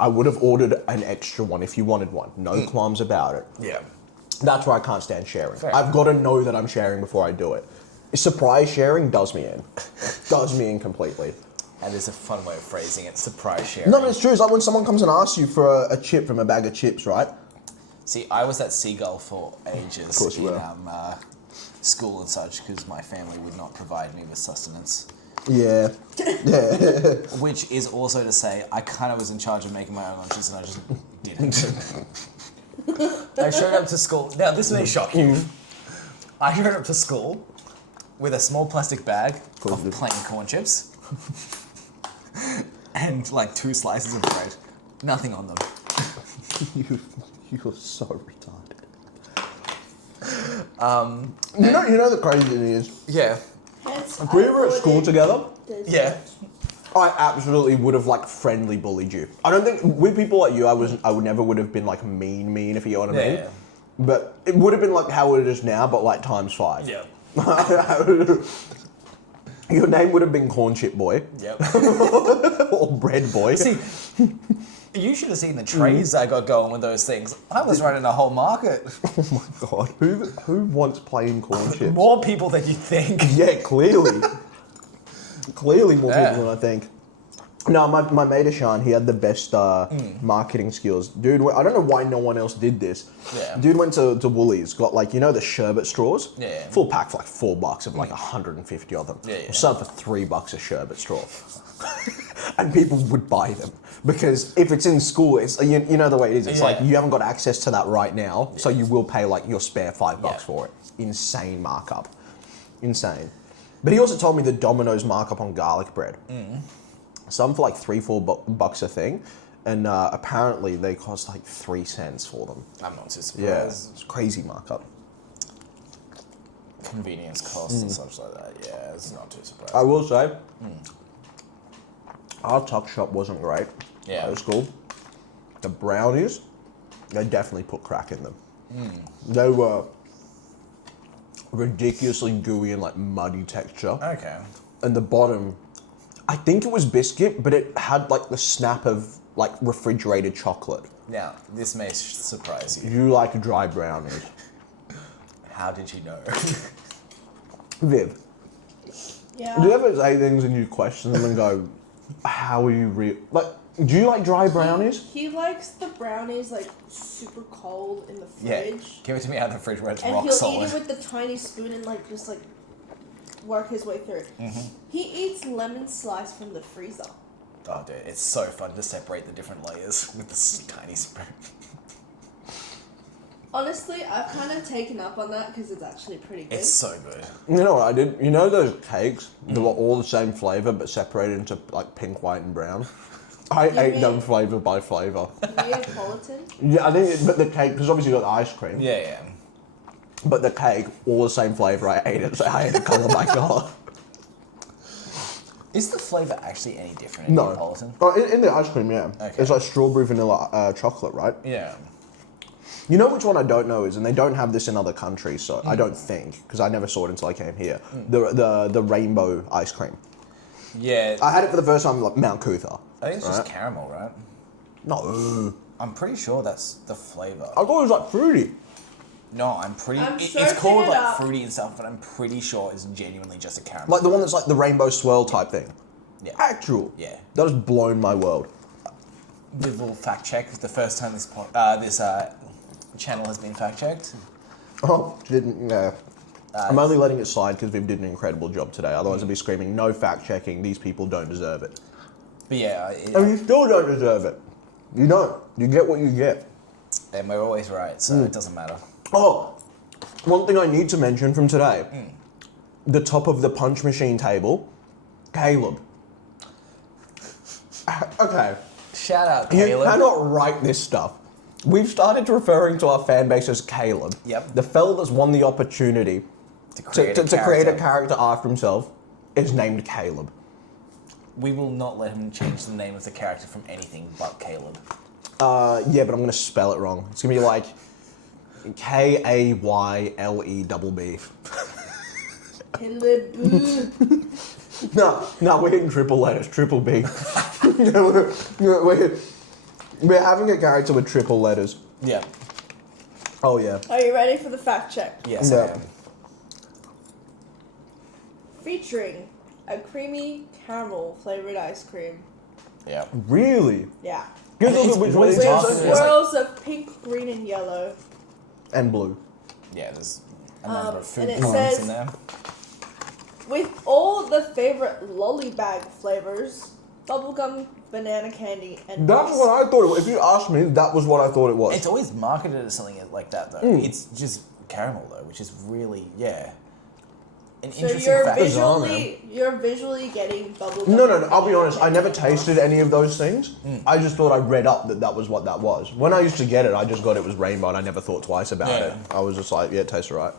I would have ordered an extra one if you wanted one. No qualms about it. Yeah. That's why I can't stand sharing. Fair. I've got to know that I'm sharing before I do it. Surprise sharing does me in. Does me in completely. That is a fun way of phrasing it. Surprise sharing. No, but it's true. It's like when someone comes and asks you for a chip from a bag of chips, right? See, I was that seagull for ages Of course you in were. school and such, because my family would not provide me with sustenance. Yeah. Yeah. Which is also to say, I kind of was in charge of making my own lunches and I just didn't. I showed up to school. Now, this may shock you. I showed up to school with a small plastic bag of plain corn chips and like 2 slices of bread. Nothing on them. You're so retarded. You know the crazy thing is, Yeah. Hence, if we I were at school ordered together, dessert. Yeah. I absolutely would have like friendly bullied you. I don't think with people like you, I would never would have been like mean if you know what I mean. Yeah. But it would have been like how it is now, but like times 5. Yeah. Your name would have been Corn Chip Boy Yep. or Bread Boy. See, you should have seen the trays I got going with those things. I was running a whole market. Oh my god, who wants plain corn chips? More people than you think. Yeah, clearly. Clearly more Yeah. people than I think. No, my mate Ashan, he had the best marketing skills. Dude, I don't know why no one else did this. Yeah. Dude went to Woolies, got like, you know the sherbet straws? Yeah. Full pack for like $4 of like 150 of them. Yeah. Sold for $3 a sherbet straw. And people would buy them. Because if it's in school, it's you know the way it is. It's like Yeah. you haven't got access to that right now, so you will pay like your spare $5 Yeah. for it. Insane markup. Insane. But he also told me the Domino's markup on garlic bread. Some for like $3-4 a thing, and apparently they cost like 3 cents for them. I'm not too Yeah, surprised. it's crazy markup. Convenience costs and such like that. Yeah, it's not too surprising. I will say, our tuck shop wasn't great. Yeah. At school. The brownies, they definitely put crack in them. They were ridiculously gooey and like muddy texture. Okay. And the bottom, I think it was biscuit, but it had like the snap of like refrigerated chocolate. Now, this may surprise you. You like dry brownies. How did you know? Viv, Yeah. do you ever say things and you question them and go, how are you like, do you like dry brownies? He likes the brownies like super cold in the Yeah. fridge. Give it to me out of the fridge where it's And rock he'll solid. eat it with the tiny spoon and like just like work his way through it. He eats lemon slice from the freezer. Oh, dude, it's so fun to separate the different layers with this tiny spoon. Honestly, I've kind of taken up on that because it's actually pretty good. It's so good. You know what I did? You know those cakes that were all the same flavour but separated into like pink, white and brown? I ate them mean- flavour by flavour. Neapolitan. Yeah, I think, but the cake, because obviously you got the ice cream, Yeah, yeah. but the cake, all the same flavour, I ate it, so I ate it colour by colour. Is the flavour actually any different in No. Neapolitan? Oh, in the ice cream, yeah. Okay. It's like strawberry vanilla chocolate, right? Yeah. You know which one I don't know is, and they don't have this in other countries, so I don't think, because I never saw it until I came here, the rainbow ice cream. Yeah. I had it for the first time like Mount Cootha. I think it's just right? caramel, right? No. I'm pretty sure that's the flavour. I thought it was like fruity. No, I'm pretty... I'm it's searching called it like up. fruity and stuff, but I'm pretty sure it's genuinely just a caramel. Like the one that's like the rainbow swirl type thing. Yeah. Actual. Yeah. That has blown my world. With a little fact check, the first time this channel has been fact checked. Oh, didn't, yeah. I'm only letting it slide because Viv did an incredible job today. Otherwise I'd be screaming, no fact checking, these people don't deserve it. But yeah, And you still don't deserve it. You don't. You get what you get. and we're always right, so it doesn't matter. Oh, one thing I need to mention from today. The top of the punch machine table, Caleb. Okay. Shout out, You Caleb. cannot write this stuff. We've started referring to our fan base as Caleb. Yep. The fella that's won the opportunity to create, to create a character after himself is named Caleb. We will not let him change the name of the character from anything but Caleb. Yeah, but I'm gonna spell it wrong. It's gonna be like Kayleb. Caleb. No, we're hitting triple letters, triple B. we're having a character with triple letters. Yeah. Oh yeah. Are you ready for the fact check? Yes, Yeah. I am. Featuring a creamy caramel flavored ice cream. Yeah. Really? Yeah. Give us It's a which one always it is. awesome. With It's like- swirls of pink, green, and yellow. And blue. Yeah, there's a number of food and it colours says- in there. With all the favorite lolly bag flavors, bubblegum, banana candy, and That's nuts. what I thought it was. If you asked me, that was what I thought it was. It's always marketed as something like that, though. Mm. It's just caramel, though, which is really, an So interesting you're fact. Bizarre, you're visually getting bubblegum. No, I'll be banana honest. I candy, never and tasted nuts. any of those things. I just thought I read up that that was what that was. When I used to get it, I just got it was rainbow and I never thought twice about Yeah. it. I was just like, yeah, it tastes alright.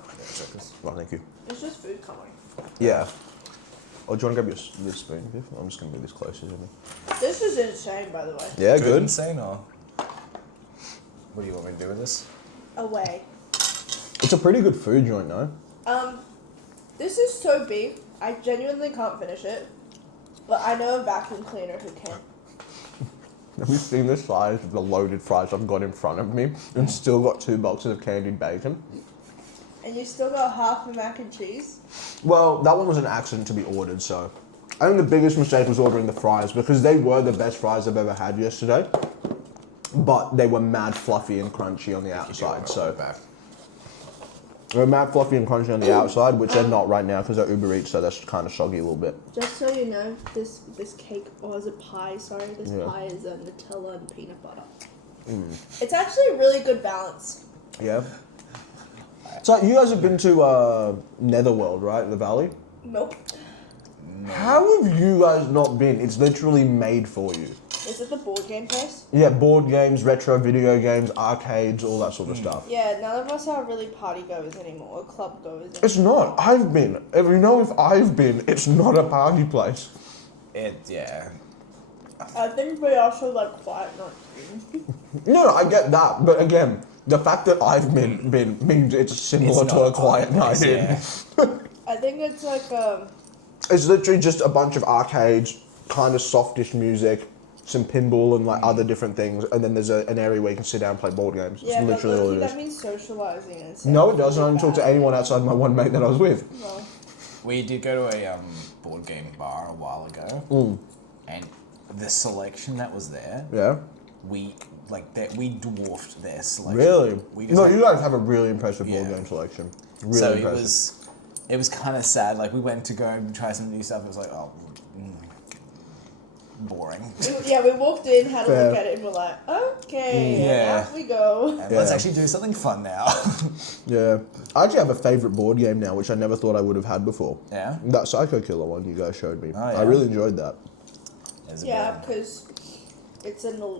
Well, thank you. It's just food coloring. Yeah. Oh, do you want to grab your spoon, Viv? I'm just going to be this close to you. This is insane, by the way. Yeah, Good good. insane, or what do you want me to do with this? Away. It's a pretty good food joint, though. This is so big, I genuinely can't finish it. But I know a vacuum cleaner who can. Have you seen the size of the loaded fries I've got in front of me and still got 2 boxes of candied bacon? And you still got half a mac and cheese? Well, that one was an accident to be ordered, so I think the biggest mistake was ordering the fries because they were the best fries I've ever had yesterday, but they were mad fluffy and crunchy on the outside. So they're mad fluffy and crunchy on the outside, which they're not right now because they're Uber Eats, so that's kind of soggy a little bit. Just so you know, this cake, or is it pie? Sorry, this Yeah. pie is Nutella and peanut butter. It's actually a really good balance. Yeah. So you guys have been to Netherworld, right, in the Valley? Nope. How have you guys not been? It's literally made for you. Is it the board game place? Yeah, board games, retro video games, arcades, all that sort of stuff. Yeah, none of us are really party goers anymore, or club goers anymore. It's not. I've been. If you know, if I've been, it's not a party place. Yeah. I think we also like quiet nights. No, I get that, but again, the fact that I've been means it's similar It's to not a quiet night in. yeah. I think it's like It's literally just a bunch of arcades, kind of softish music, some pinball and like other different things, and then there's an area where you can sit down and play board games. yeah, It's but literally all low-key, it that is. means socializing and No, it doesn't. I don't talk to anyone outside my one mate that I was with. No. We did go to a board game bar a while ago, and the selection that was there, Yeah. we dwarfed their selection. Really? We just No, like- you guys have a really impressive board Yeah. game selection. Really so impressive. it was kind of sad. Like we went to go and try some new stuff. It was like, boring. Yeah, we walked in, had a Fair. look at it, and we're like, okay, and Yeah. off we go. Let's Yeah. actually do something fun now. Yeah. I actually have a favourite board game now, which I never thought I would have had before. Yeah? That Psycho Killer one you guys showed me. Oh, I yeah. really enjoyed that. There's a Yeah, bit. because it's in the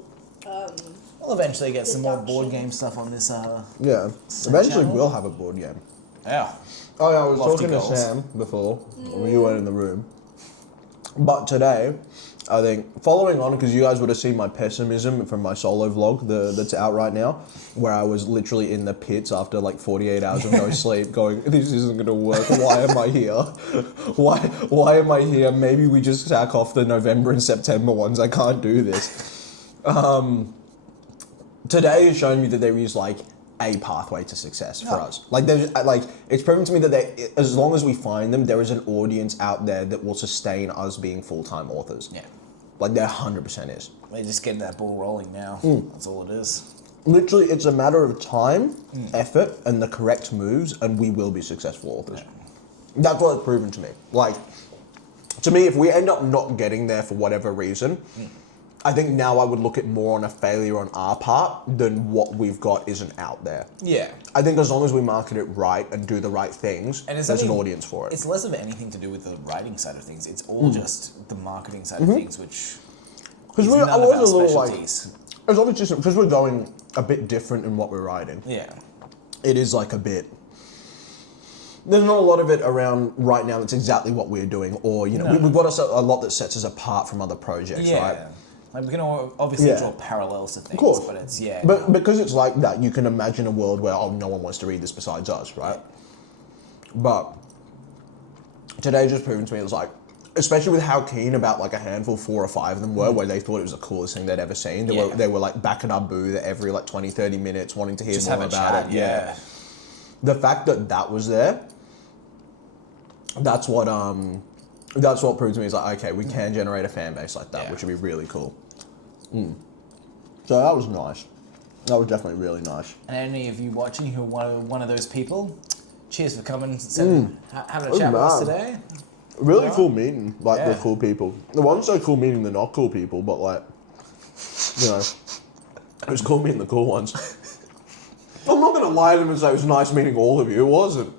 We'll eventually get some more board Deduction. game stuff on this. Yeah. Some Eventually channel. we'll have a board game. Yeah. Oh yeah, I was Lofty talking to goals. Sam before when you weren't in the room. But today, I think, following on, because you guys would have seen my pessimism from my solo vlog that's out right now, where I was literally in the pits after like 48 hours of no sleep going, this isn't going to work, why am I here? Why am I here? Maybe we just sack off the November and September ones, I can't do this. Today is showing me that there is like a pathway to success for us. Like there's like it's proven to me that as long as we find them, there is an audience out there that will sustain us being full-time authors. Yeah. Like there 100% is. We're just getting that ball rolling now. That's all it is. Literally, it's a matter of time, effort, and the correct moves, and we will be successful authors. That's what it's proven to me. Like, to me, if we end up not getting there for whatever reason, I think now I would look at more on a failure on our part than what we've got isn't out there. Yeah. I think as long as we market it right and do the right things, And it's there's an something- audience for it. It's less of anything to do with the writing side of things. It's all just the marketing side of things, which Because is we're none of always our a little like, specialties. it's obviously because we're going a bit different in what we're writing. Yeah. It is like a bit. There's not a lot of it around right now that's exactly what we're doing, or you know, No. we've got a lot that sets us apart from other projects, Yeah. right? Like we can obviously Yeah. draw parallels to things, Of course. but it's yeah. But because it's like that, you can imagine a world where no one wants to read this besides us, right? But today just proven to me it was like especially with how keen about like a handful, 4 or 5 of them were, where they thought it was the coolest thing they'd ever seen. They were like back in our booth every like 20, 30 minutes wanting to hear Just more have a about chat, it. yeah. The fact that was there, that's what proved to me is like, okay, we can generate a fan base like that, Yeah. which would be really cool. So that was nice. That was definitely really nice. And any of you watching who are one of those people, cheers for coming and having a chat with us today. Really cool meeting, like the Yeah. cool people. It wasn't so cool meeting the not cool people, but like, you know, it was cool meeting the cool ones. I'm not gonna lie to them and say it was nice meeting all of you. It wasn't.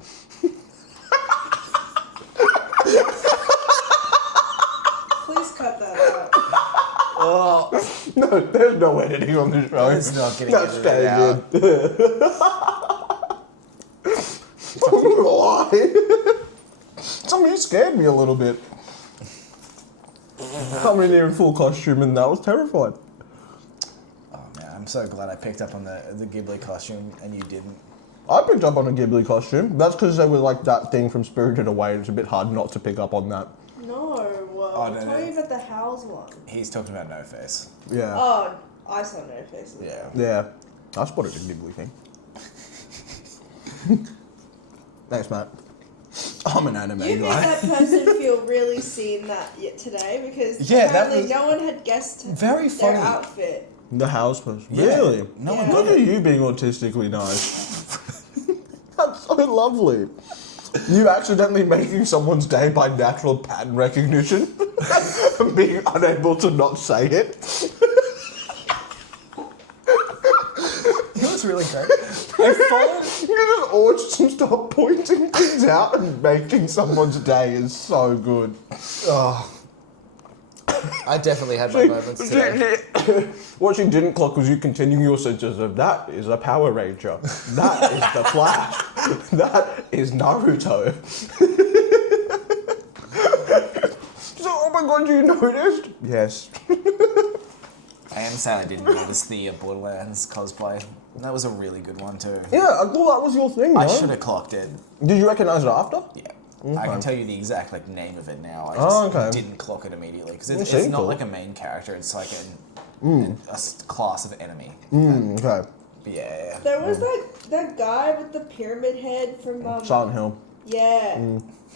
Please cut that out. No, there's no editing on this show. It's not getting That's edited out. I'm not gonna lie. Some of you scared me a little bit. Coming in here in full costume and that was terrifying. Oh man, I'm so glad I picked up on the Ghibli costume and you didn't. I picked up on a Ghibli costume. That's because they were like that thing from Spirited Away, and it's a bit hard not to pick up on that. No, no, tell no. me about the Howls one. He's talking about No Face. Yeah. Oh, I saw no faces. Yeah. Yeah. I spotted a Ghibli thing. Thanks, Matt. I'm an anime You made guy. that person feel really seen that yet today because Yeah, that apparently was no one had guessed very their funny. outfit. The house person. Yeah. Really? No one Look got at you being autistically nice. That's so lovely. You accidentally making someone's day by natural pattern recognition and being unable to not say it. You know what's really great? I followed. You just autism stop pointing things out and making someone's day is so good. Oh. I definitely had my moments today. What she didn't clock was you continuing your sentence of that is a Power Ranger. That is the Flash. That is Naruto. So, oh my god, you noticed? Yes. I am sad I didn't notice the Borderlands cosplay. That was a really good one too. Yeah, I thought that was your thing, I no? should have clocked it. Did you recognize it after? Yeah. I can tell you the exact like name of it now. I Oh, just okay. didn't clock it immediately because It it's seemed not cool. like a main character. It's like a class of enemy. Okay. Yeah. There was that guy with the pyramid head from Silent Hill. Yeah.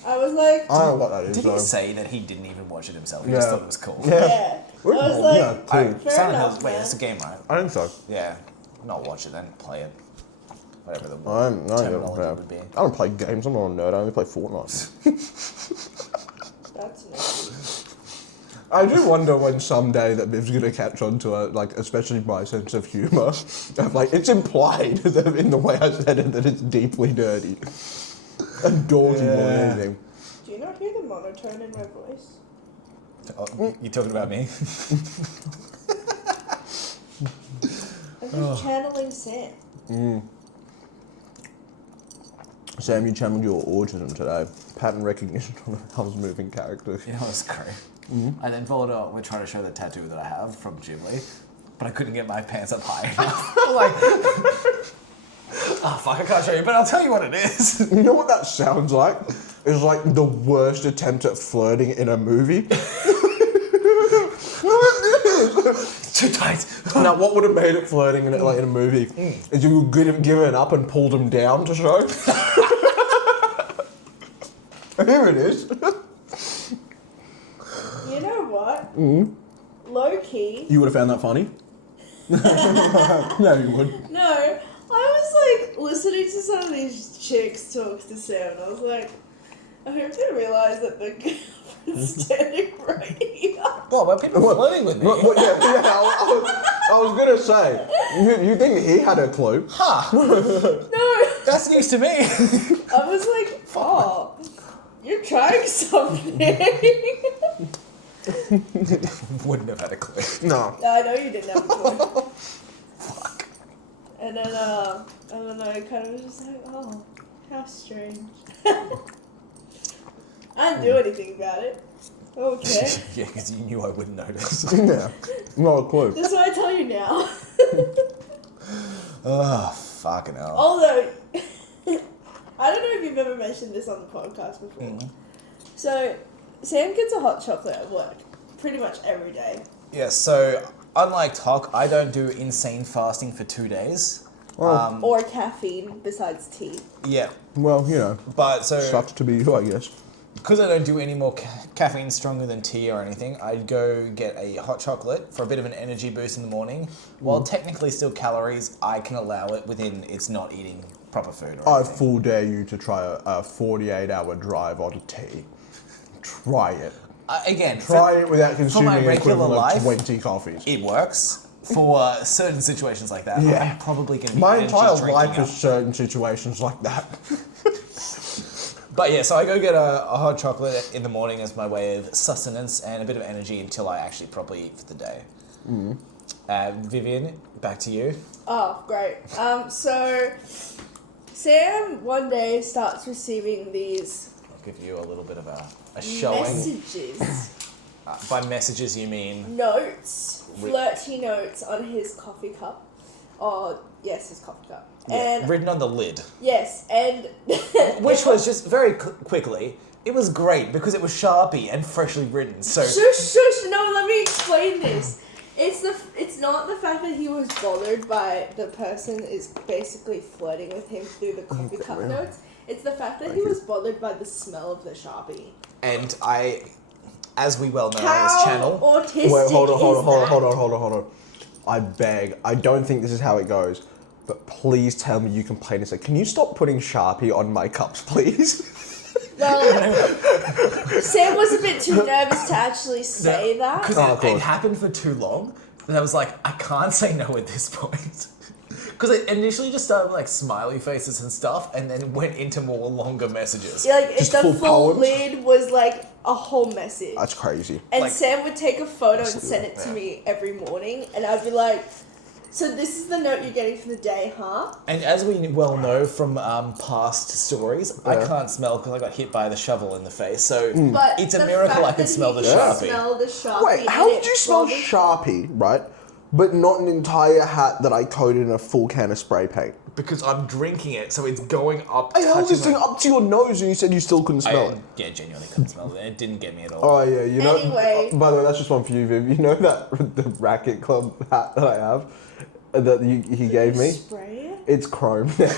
I was like, I don't know what that is, Did though. he say that he didn't even watch it himself? He Yeah. just thought it was cool. yeah. I was like, Yeah, cool. fair Silent enough, Hill. Wait, man. it's a game, right? I think so. Yeah. Not watch it then. Play it. Whatever the No, terminology yeah. would be. I don't play games, I'm not a nerd, I only play Fortnite. That's nice. I do wonder when someday that Viv's gonna catch on to it, like, especially my sense of humour. Like, it's implied in the way I said it that it's deeply dirty. And dorky more than anything. Do you not hear the monotone in my voice? Oh, you talking about me? I'm just channeling Sam. Sam, you channeled your autism today. Pattern recognition on a house moving character. You know what's great? I then followed up with trying to show the tattoo that I have from Ghibli, but I couldn't get my pants up high enough. I'm like, oh fuck, I can't show you, but I'll tell you what it is. You know what that sounds like? It's like the worst attempt at flirting in a movie. Too tight. Now, what would have made it flirting in a movie is you would have given up and pulled him down to show. Here it is. You know what? Low key. You would have found that funny? No, you would. No, I was like listening to some of these chicks talk to Sam, and I was like, I hope they realise that the girlfriend's standing right here. Oh, but people are flirting with me. I was gonna say, you think he had a clue? No, That's news to me. I was like, oh, you're trying something. Wouldn't have had a clue. No. I know you didn't have a clue. Fuck. And then I kind of was just like, oh, how strange. I didn't do anything about it. Okay. Yeah, because you knew I wouldn't notice. Yeah. Not a clue. That's what I tell you now. Oh, fucking hell. Although, I don't know if you've ever mentioned this on the podcast before. So, Sam gets a hot chocolate at work pretty much every day. Yeah, so unlike Talk, I don't do insane fasting for 2 days. Or caffeine besides tea. Yeah, Well, you know, but so sucks to be you, I guess. because I don't do any more caffeine stronger than tea or anything, I'd go get a hot chocolate for a bit of an energy boost in the morning. While technically still calories, I can allow it within it's not eating proper food or I anything. full dare you to try a 48-hour drive on tea. Try it. Again, Try it without for my consuming regular equivalent life, of 20 coffees. it works. For certain situations like that, Yeah. I'm probably going to be My energy entire drinking life up. is certain situations like that. But yeah, so I go get a hot chocolate in the morning as my way of sustenance and a bit of energy until I actually properly eat for the day. Vivian, back to you. Oh, great. So Sam one day starts receiving these I'll give you a little bit of a showing. messages, By messages, you mean notes, flirty notes on his coffee cup. Oh, yes, his coffee cup. And written on the lid. yes, and Which was just very quickly, it was great because it was Sharpie and freshly written. So shush, no, let me explain this. It's not the fact that he was bothered by the person is basically flirting with him through the coffee cup notes. It's the fact that he was bothered by the smell of the Sharpie. and I, as we well know on How this channel, autistic Wait, hold is on. I beg. I don't think this is how it goes. But please tell me you can play this. Can you stop putting Sharpie on my cups, please? Well, Sam was a bit too nervous to actually say that. because Oh, of it course. happened for too long that I was like, I can't say no at this point. Because it initially just started with like smiley faces and stuff, and then went into more longer messages. Yeah, like Just the full full poems? lid was like a whole message. That's crazy. And like- Sam would take a photo and send it to me every morning, and I'd be like, so this is the note you're getting for the day, huh? And as we well know from past stories, I Yeah. can't smell because I got hit by the shovel in the face. So But it's a the miracle fact I could that smell he the could Sharpie. smell the Sharpie. Wait, how and did it you smell bothered- Sharpie, right? But not an entire hat that I coated in a full can of spray paint. Because I'm drinking it, so it's going up. I held touching this thing my- up to your nose and you said you still couldn't smell it. Yeah, genuinely couldn't smell it. It didn't get me at all. Oh yeah, you know. Anyway. By the way, that's just one for you, Viv. You know that the racket club hat that I have that he gave me. Spray it? It's chrome now.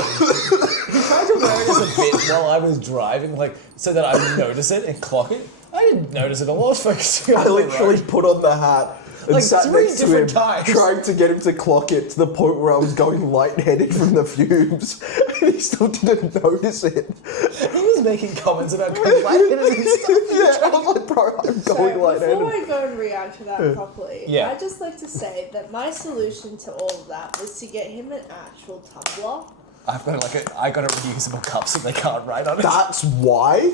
Tried to wear it as a bit while I was driving, like so that I would notice it and clock it. I didn't notice it at all. I was focusing on I the literally road. put on the hat and Like sat 3 next to him, different times. trying to get him to clock it to the point where I was going lightheaded from the fumes, and he still didn't notice it. He was making comments about going lightheaded and stuff. Yeah, I was like, bro, I'm So going before lightheaded. I go and react to that properly, Yeah. I'd just like to say that my solution to all of that was to get him an actual tumbler. I've got I got a reusable cup so they can't write on it. That's why.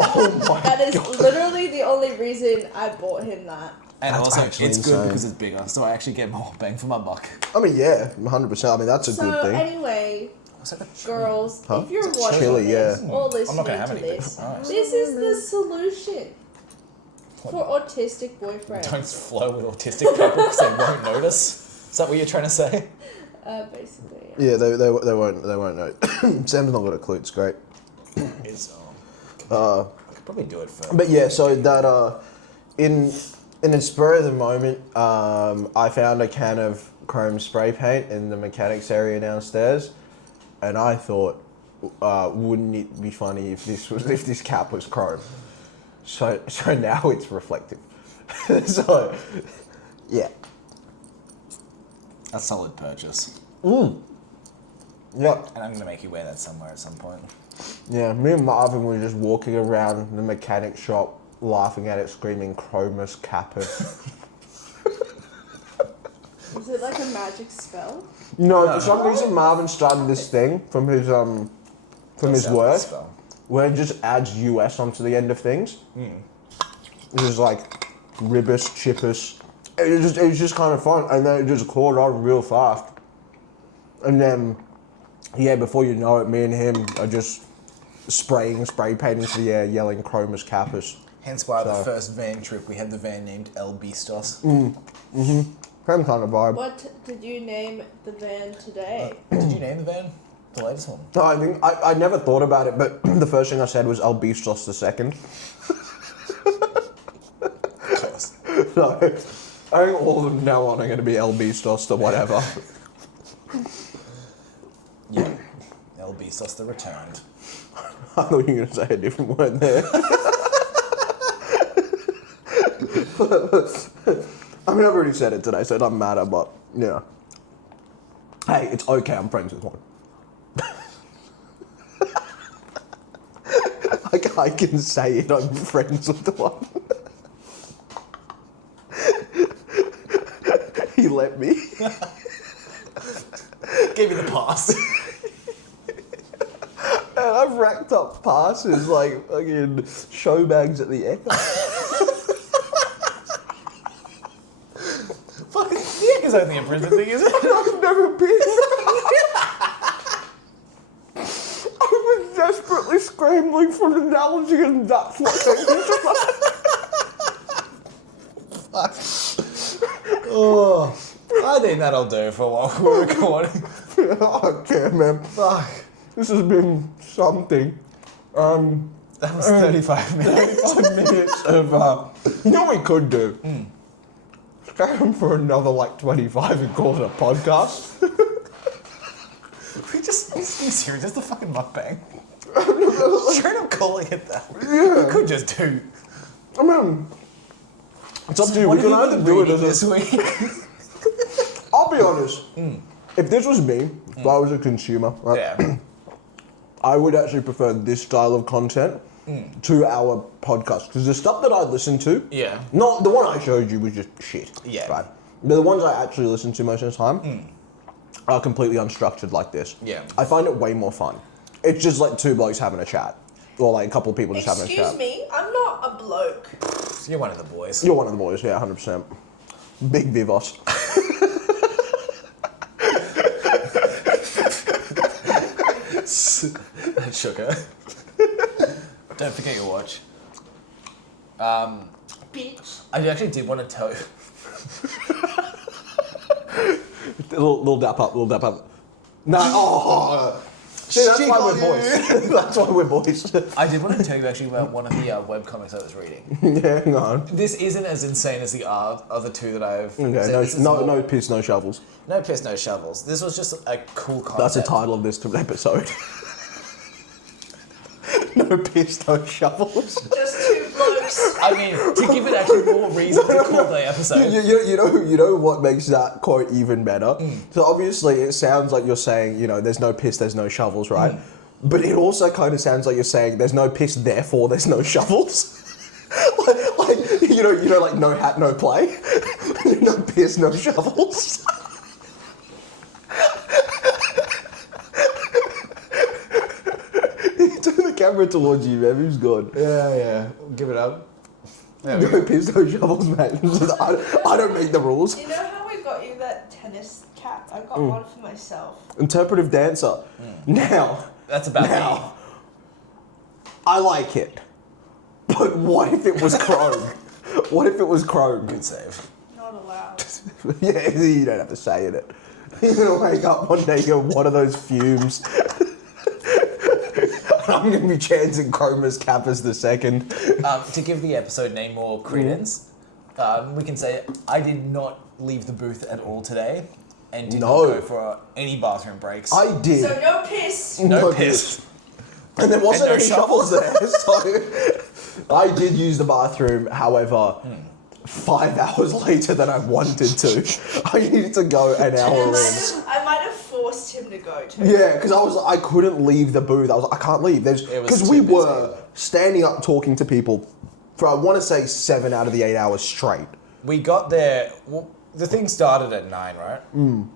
Oh my That is god. literally the only reason I bought him that. And That's also, actually it's good insane. because it's bigger, so I actually get more bang for my buck. I mean, yeah, 100%. I mean, that's a So good thing. anyway, What's that? girls, Huh? if you're It's watching chili, this yeah. or listening I'm not gonna have to any, this, but nice. this is the solution for autistic boyfriends. Don't flow with autistic people because they won't notice. Is that what you're trying to say? Basically. Yeah, they won't know. Sam's not got a clue. It's great. It's, I could probably do it for. But yeah, so that in a spur of the moment, I found a can of chrome spray paint in the mechanics area downstairs, and I thought, wouldn't it be funny if this cap was chrome? So now it's reflective. So yeah. A solid purchase. Yep. And I'm going to make you wear that somewhere at some point. Yeah, me and Marvin were just walking around the mechanic shop, laughing at it, screaming "Chromus Capus." Is it like a magic spell? No, for some reason Marvin started this thing from his work, where it just adds US onto the end of things. It was like ribbus, chippus. It was just kind of fun, and then it just caught on real fast. And then, yeah, before you know it, me and him are just spraying spray paint into the air, yelling "Chromus Capus." Hence why the So- first van trip we had the van named El Bistos. Same kind of vibe. What did you name the van today? Did you name the van? The latest one. No, I think I never thought about it, but the first thing I said was Albistos the second. Of course. So, I think all of them now on are going to be Albistos the whatever. Yeah. Albistos the returned. I thought you were going to say a different word there. I mean, I've already said it today, so it doesn't matter, but, yeah. Hey, it's okay, I'm friends with one. I can say it, I'm friends with the one. He let me. Gave me the pass. And I've racked up passes like fucking show bags at the Echo. Fucking the Echo's only a prison thing, isn't it? I've never been. I was desperately scrambling for an analogy, and that's what they Oh, I think that'll do for what we're recording. I don't care, man. Fuck. This has been something. That was 35 minutes. 35 minutes of, you know what we could do? Stay on for another like 25 and call it a podcast. We just, are you serious? Just a fucking mukbang. Straight up calling it that. Yeah. We could just do. I mean, it's up to you. What We have can you either been do it reading as this week? I'll be honest. If this was me, if I was a consumer, right, Yeah. I would actually prefer this style of content to our podcast. Because the stuff that I listen to, Yeah. not the one I showed you was just shit. Yeah. Right. But the ones I actually listen to most of the time are completely unstructured like this. Yeah. I find it way more fun. It's just like two blokes having a chat. Or like a couple of people just having a chat. Excuse me, I'm not a bloke. You're one of the boys. You're one of the boys, yeah, 100%. Big Vivos. Sugar. Don't forget your watch. Bitch. I actually did want to tell you. Little dap up. No, oh. See, that's why we're boys. That's why we're boys. I did want to tell you actually about one of the webcomics I was reading. Yeah, hang on. This isn't as insane as the other two that I've Okay, said. This is no piss, no shovels. No piss, no shovels. This was just a cool concept. That's the title of this episode. No piss, no shovels. Just two blokes. I mean, to give it actually more reason to call the episode. You know what makes that quote even better? So obviously it sounds like you're saying, there's no piss, there's no shovels, right? But it also kind of sounds like you're saying there's no piss, therefore there's no shovels. like like no hat, no play. No piss, no shovels. Turn the camera towards you, man. Who's good? Yeah. Give it up. No piss, no shovels, mate. I don't make the rules. You know how we got you that tennis cap? I got one for myself. Interpretive dancer. Now. That's about me. I like it. But what if it was chrome? What if it was chrome? Good save. Not allowed. Yeah, you don't have to say it. You're gonna wake up one day and go, what are those fumes? I'm gonna be chanting Chroma's Kappa's the second. To give the episode name more credence, we can say I did not leave the booth at all today and did not go for any bathroom breaks. I did. So no piss. No piss. And there wasn't And no any shovels there, so I did use the bathroom, however, 5 hours later than I wanted to. I needed to go an hour in. I might have forced him to go to. Yeah, because I couldn't leave the booth. I was like, I can't leave. Because we were standing up talking to people for, I want to say, 7 out of the 8 hours straight. We got there. Well, the thing started at 9, right?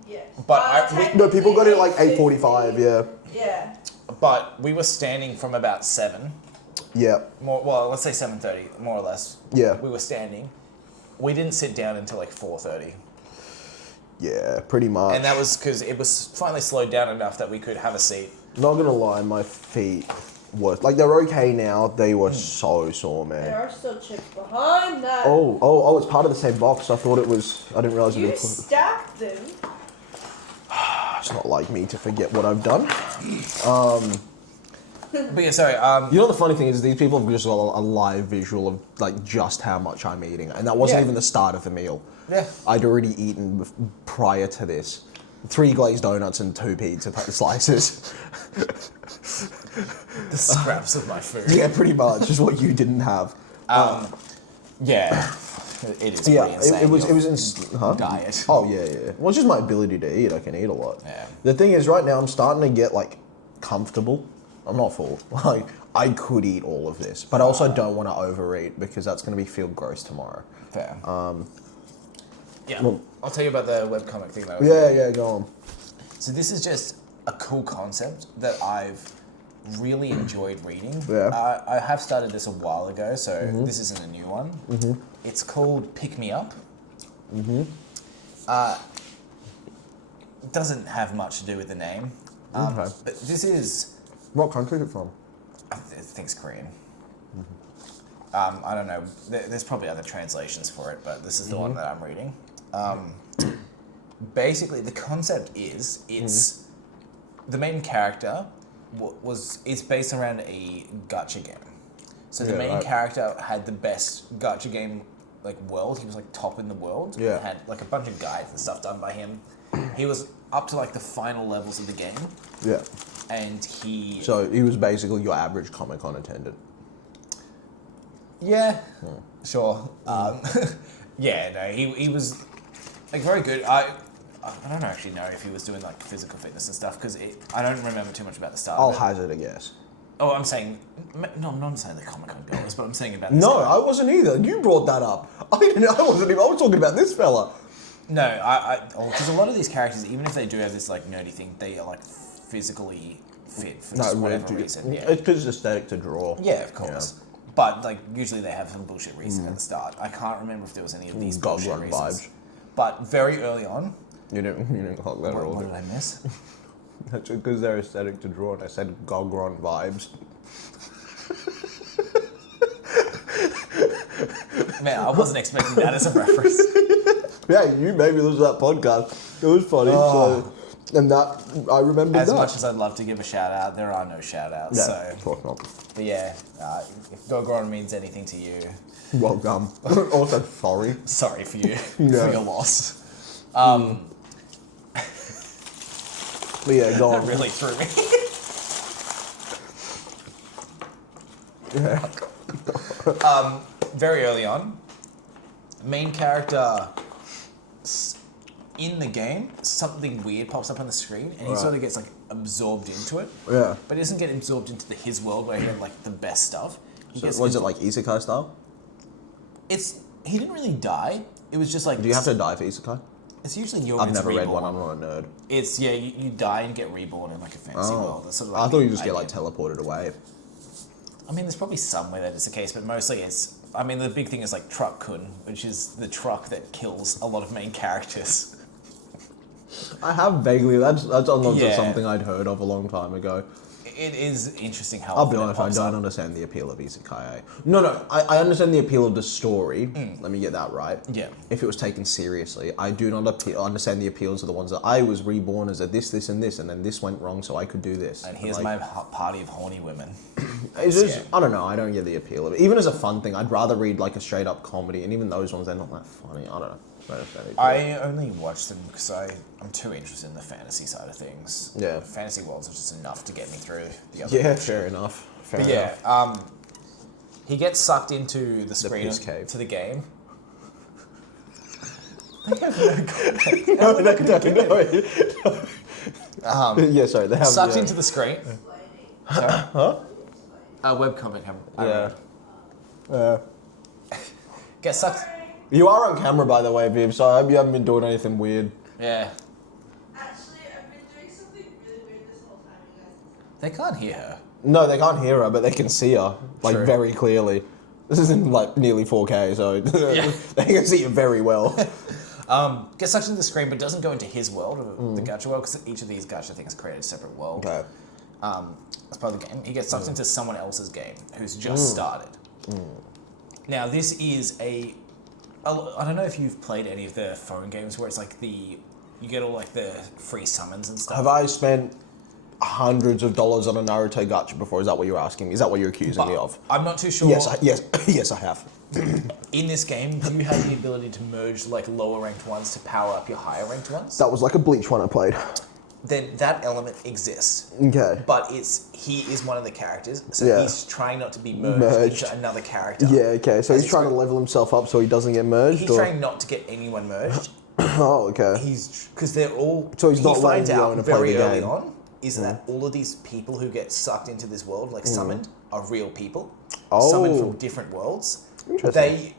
Yes. But No, people got in at like 8:45. Yeah. Yeah. But we were standing from about 7. Yeah. Let's say 7:30, more or less. Yeah. We were standing. We didn't sit down until like 4:30. Yeah, pretty much. And that was because it was finally slowed down enough that we could have a seat. Not gonna lie, my feet were like they're okay now. They were so sore, man. There are still chips behind that. Oh! It's part of the same box. I thought it was. I didn't realize it You was. stacked them. It's not like me to forget what I've done. But yeah, sorry. You know the funny thing is these people have just got a live visual of like just how much I'm eating, and that wasn't Yeah. even the start of the meal. Yeah. I'd already eaten prior to this 3 glazed donuts and 2 pizza slices. The scraps of my food. Yeah, pretty much. Just what you didn't have. Yeah. It is Yeah, pretty insane. it was your huh? diet. Oh yeah. Well, it's just my ability to eat. I can eat a lot. Yeah. The thing is, right now I'm starting to get like comfortable. I'm not full. Like I could eat all of this, but I also don't want to overeat because that's going to feel gross tomorrow. Fair. Yeah. well- I'll tell you about the webcomic thing that I was Yeah, go on. So this is just a cool concept that I've really enjoyed reading. Yeah. I have started this a while ago, so this isn't a new one. It's called Pick Me Up. It doesn't have much to do with the name. Okay. But this is, What country is it from? I think it's Korean. I don't know. There's probably other translations for it, but this is the one that I'm reading. Basically, the concept is it's the main character is based around a gacha game. So the Yeah, main right. character had the best gacha game world. He was like top in the world. Yeah. Had like a bunch of guides and stuff done by him. He was up to like the final levels of the game, Yeah. and he So he was basically your average Comic-Con attendant. Yeah, sure. Yeah, no, he was like very good. I don't actually know if he was doing like physical fitness and stuff because I don't remember too much about the start. I'll of it. hazard a guess. Oh, I'm saying no, I'm not saying the Comic Con goers, but I'm saying about this No, guy. I wasn't either. You brought that up. I wasn't even. I was talking about this fella. No, because a lot of these characters, even if they do have this like nerdy thing, they are like physically fit for just whatever reason. Yeah, It's because it's aesthetic to draw. yeah, of course. But like usually they have some bullshit reason at the start. I can't remember if there was any of these Gog bullshit Run reasons. vibes. But very early on, You didn't clock that what all. did I miss? That's because they're aesthetic to draw, and I said Gogron vibes. Man, I wasn't expecting that as a reference. Yeah, you made me listen to that podcast. It was funny. So, and that I remember As that. much as I'd love to give a shout out, there are no shout outs. Yeah, So, of course not. but yeah, if Gogron means anything to you, Welcome. Also, sorry. sorry for you, Yeah. for your loss. But yeah, go That on. really threw me. Yeah. Very early on, main character in the game, something weird pops up on the screen, and he Right. sort of gets like absorbed into it. Yeah. But he doesn't get absorbed into his world where he had like the best stuff. He So, gets was it like isekai style? He didn't really die. It was just like Do you have to die for isekai? It's usually you're I've meant to never read reborn. one. I'm not a nerd. It's you die and get reborn in like a fantasy world. That's sort of like I thought you just the get like idea. teleported away. I mean, there's probably some way that is the case, but mostly it's. I mean, the big thing is like Truck Kun, which is the truck that kills a lot of main characters. I have vaguely. That's unlocked Yeah. something I'd heard of a long time ago. It is interesting how. I'll be often it honest, I pops don't up. understand the appeal of isekai. No, I understand the appeal of the story. Let me get that right. Yeah. If it was taken seriously, I do not understand the appeals of the ones that I was reborn as a this, and this, and then this went wrong, so I could do this. And here's like, my party of horny women. It's just, yeah. I don't know, I don't get the appeal of it. Even as a fun thing, I'd rather read like a straight up comedy, and even those ones, they're not that funny. I don't know. I don't understand it. I only watch them because I'm too interested in the fantasy side of things. Yeah. Fantasy worlds are just enough to get me through the other. Yeah, fair enough. Fair But enough. yeah, he gets sucked into the screen piss cave. to the game. No. Yeah, sorry, they have. Sucked yeah. into the screen. Huh? A webcomic. Gets sucked. You are on camera, by the way, Viv, so I hope you haven't been doing anything weird. Yeah. Actually, I've been doing something really weird this whole time, you guys. They can't hear her. No, they can't hear her, but they can see her, like, True. very clearly. This is in, like, nearly 4K, so Yeah. they can see it very well. Gets sucked into the screen, but doesn't go into his world, or the gacha world, because each of these gacha things create a separate world. Okay. As part of the game, he gets sucked into someone else's game who's just started. Now, this is I don't know if you've played any of the phone games where it's like the You get all like the free summons and stuff. Have I spent hundreds of dollars on a Naruto gacha before? Is that what you're asking me? Is that what you're accusing me of? I'm not too sure. Yes, I have. In this game, do you have the ability to merge like lower ranked ones to power up your higher ranked ones? That was like a Bleach one I played. Then that element exists. Okay. But he is one of the characters, so Yeah. he's trying not to be merged into another character. Yeah, okay. So As he's trying to level himself up so he doesn't get merged? He's or? trying not to get anyone merged. Oh, okay. Because they're all. So he's he not finds letting you out own to play very the early game. on is that all of these people who get sucked into this world, like summoned, are real people. Summoned from different worlds. Interesting.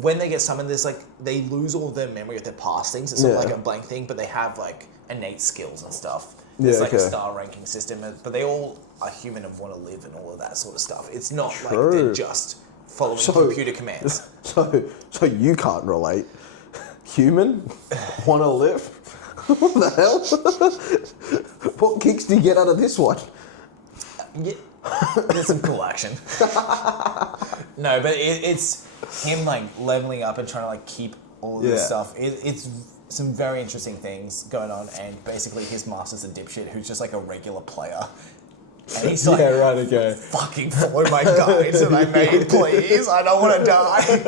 When they get summoned, there's like they lose all of their memory of their past things. It's not like a blank thing, but they have like innate skills and stuff. It's like a star ranking system, but they all are human and want to live and all of that sort of stuff. It's not like they're just following computer commands. So you can't relate. Human? Want to live? What the hell? What kicks do you get out of this one? Yeah, there's some cool action. No, but it's him like leveling up and trying to like keep all of this stuff. It's some very interesting things going on, and basically his master's a dipshit who's just like a regular player. And he's like, fucking follow my guides that I made, please. I don't want to die.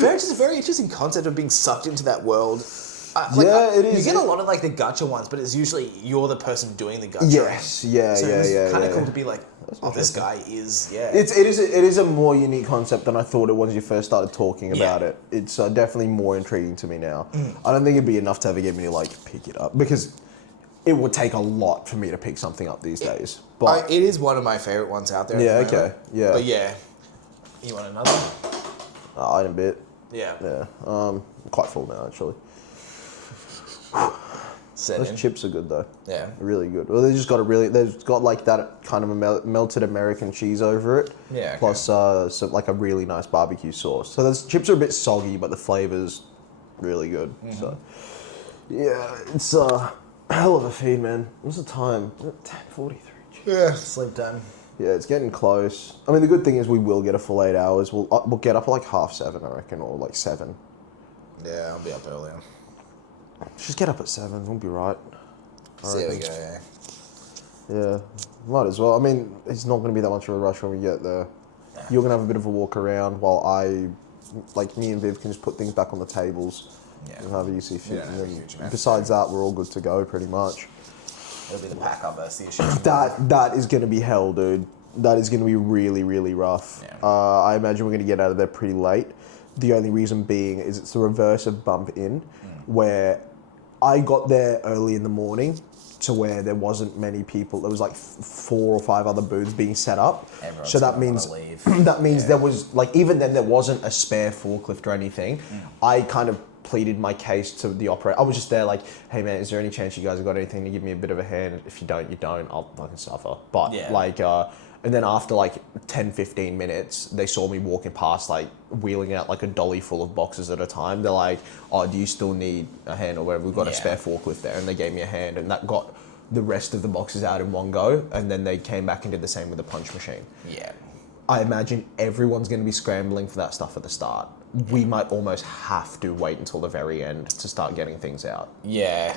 Just a very interesting concept of being sucked into that world. It is. You get a lot of like the gacha ones, but it's usually you're the person doing the gacha. Yes, So it's kind of cool to be like, this interesting. guy is, It is a more unique concept than I thought it was when you first started talking about it. It's definitely more intriguing to me now. I don't think it'd be enough to ever get me to like pick it up because it would take a lot for me to pick something up these days. But it is one of my favorite ones out there. Yeah, at the moment. okay, yeah. But yeah, you want another? in a bit. Yeah. Yeah, I'm quite full now actually. Those chips are good though. Yeah. Really good. Well, they've got like that kind of a melted American cheese over it. Yeah. Okay. Plus, like a really nice barbecue sauce. So those chips are a bit soggy, but the flavor's really good. So, yeah, it's a hell of a feed, man. What's the time? 10:43. Yeah. Sleep time. Yeah, it's getting close. I mean, the good thing is we will get a full 8 hours. We'll get up at like 7:30, I reckon, or like 7. Yeah, I'll be up earlier. Just get up at 7. We'll be right. See how we go. Yeah. Yeah, might as well. I mean, it's not going to be that much of a rush when we get there. You're going to have a bit of a walk around while me and Viv can just put things back on the tables and however you see fit. And then besides that, we're all good to go pretty much. It'll be the pack up versus the issue. That is going to be hell, dude. That is going to be really, really rough. Yeah. I imagine we're going to get out of there pretty late. The only reason being is it's the reverse of Bump In, where I got there early in the morning to where there wasn't many people. There was like 4 or 5 other booths being set up. Everyone's so that gonna means wanna leave. that means there was like even then there wasn't a spare forklift or anything. I kind of pleaded my case to the operator. I was just there like, hey man, is there any chance you guys have got anything to give me a bit of a hand? If you don't, you don't. I'll fucking suffer. But and then after like 10, 15 minutes, they saw me walking past, like wheeling out like a dolly full of boxes at a time. They're like, oh, do you still need a hand or whatever? We've got a spare forklift there. And they gave me a hand and that got the rest of the boxes out in one go. And then they came back and did the same with the punch machine. Yeah. I imagine everyone's going to be scrambling for that stuff at the start. We might almost have to wait until the very end to start getting things out. Yeah.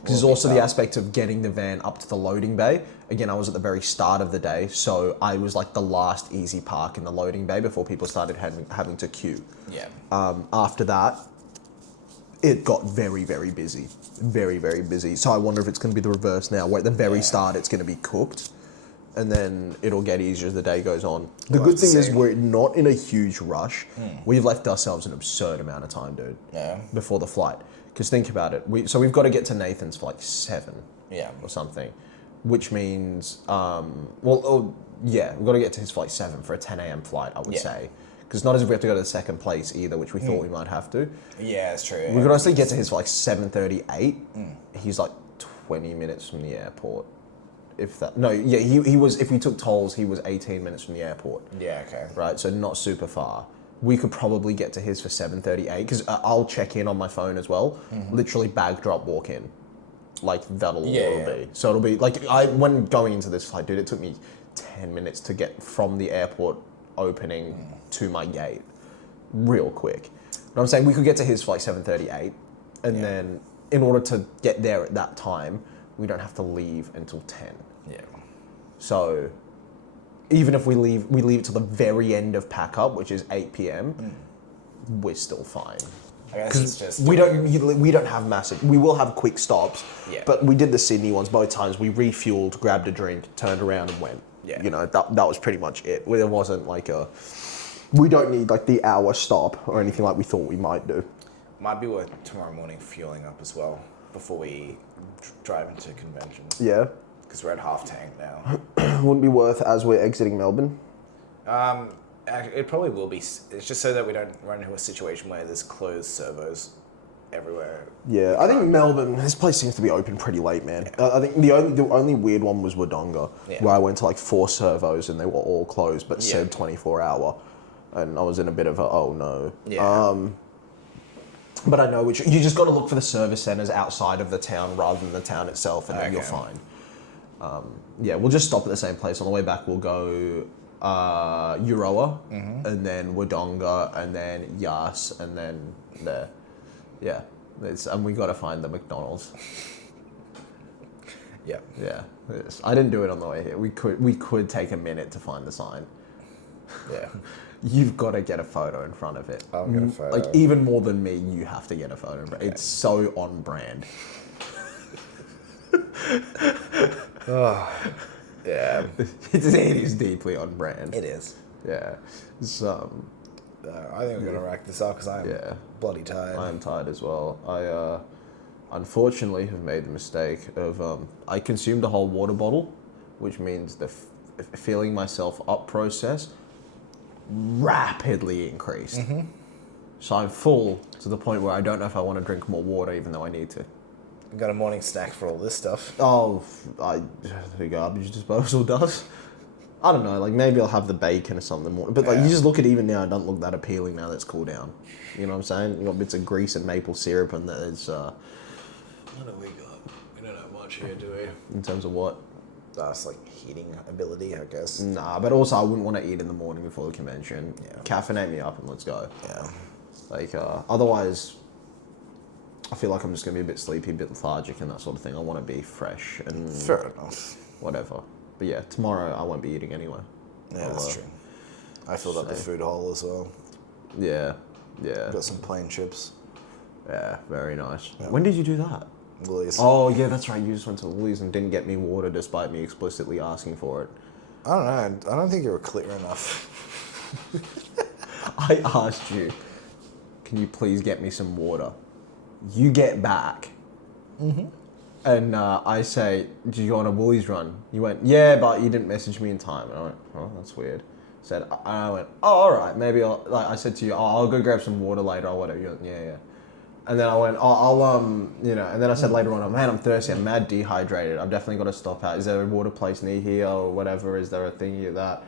Because there's also the aspect of getting the van up to the loading bay. Again, I was at the very start of the day, so I was like the last easy park in the loading bay before people started having to queue. Yeah. After that, it got very, very busy. Very, very busy. So I wonder if it's going to be the reverse now, where at the very start it's going to be cooked, and then it'll get easier as the day goes on. The good thing is we're not in a huge rush. We've left ourselves an absurd amount of time, dude. Yeah. Before the flight. Because think about it. We've got to get to Nathan's for like 7. Yeah. Or something. Which means, we've got to get to his flight 7 for a 10 a.m. flight, I would say. Because it's not as if we have to go to the second place either, which we thought we might have to. Yeah, that's true. We could honestly get to his for like 7:38. He's like 20 minutes from the airport. If that, no, yeah, he was, if we took tolls, he was 18 minutes from the airport. Yeah, okay. Right, so not super far. We could probably get to his for 7:38, because I'll check in on my phone as well. Literally bag drop, walk in. Like, that'll be. So it'll be, like, when going into this flight, dude, it took me 10 minutes to get from the airport opening to my gate. Real quick. But I'm saying we could get to his for like 7:38, and then in order to get there at that time, we don't have to leave until 10. Yeah. So even if we leave it till the very end of pack up, which is 8 p.m, we're still fine. I guess it's just... We don't have massive... We will have quick stops, Yeah. but we did the Sydney ones both times. We refueled, grabbed a drink, turned around and went. Yeah. You know, that was pretty much it. There wasn't like a... We don't need like the hour stop or anything like we thought we might do. Might be worth tomorrow morning fueling up as well before we drive into convention. Yeah. Because we're at half tank now. Wouldn't be worth as we're exiting Melbourne. It probably will be. It's just so that we don't run into a situation where there's closed servos everywhere. Yeah, I think Melbourne, this place seems to be open pretty late, man. Yeah. I think the only weird one was Wodonga, Yeah. where I went to like 4 servos and they were all closed, but Yeah. said 24 hour. And I was in a bit of a, oh no. Yeah. But I know which, you just got to look for the service centres outside of the town rather than the town itself, and then you're Okay. fine. Yeah, we'll just stop at the same place. On the way back, we'll go Euroa, and then Wodonga, and then Yas, and then there. Yeah, and we got to find the McDonald's. Yeah. Yeah, I didn't do it on the way here. We could take a minute to find the sign. Yeah. You've got to get a photo in front of it. I'll get a photo. Like, even more than me, you have to get a photo. It's so on brand. Yeah. It is deeply on brand. It is. Yeah. So, I think we're gonna rack this up because I'm yeah. bloody tired. I'm tired as well. I unfortunately have made the mistake of I consumed a whole water bottle, which means the filling myself up process rapidly increased. So I'm full to the point where I don't know if I want to drink more water, even though I need to. Got a morning snack for all this stuff. Oh, the garbage disposal does. I don't know, like maybe I'll have the bacon or something more. But like you just look at it even now, it doesn't look that appealing now that it's cooled down. You know what I'm saying? You got bits of grease and maple syrup and there's What do we got? We don't have much here, do we? in terms of what? That's like heating ability, I guess. Nah, but also I wouldn't want to eat in the morning before the convention. Yeah. Caffeinate me up and let's go. Yeah. Like, otherwise, I feel like I'm just going to be a bit sleepy, a bit lethargic and that sort of thing. I want to be fresh and Fair enough. whatever. But yeah, tomorrow I won't be eating anyway. Yeah, that's true. I filled up the food hole as well. Yeah, yeah. Got some plain chips. Yeah, very nice. Yeah. When did you do that? Woolies. Oh, yeah, that's right. You just went to Woolies and didn't get me water despite me explicitly asking for it. I don't know. I don't think you were clear enough. I asked you, can you please get me some water? You get back. And I say, did you go on a Woolies run? You went, yeah, but you didn't message me in time. And I went, oh, that's weird. I went, oh, all right, maybe I'll, like I said to you, oh, I'll go grab some water later or whatever. You went, yeah. And then I went, oh, I'll, you know, and then I said later on, oh, man, I'm thirsty, I'm mad dehydrated. I've definitely got to stop out. Is there a water place near here or whatever? Is there a thing like that?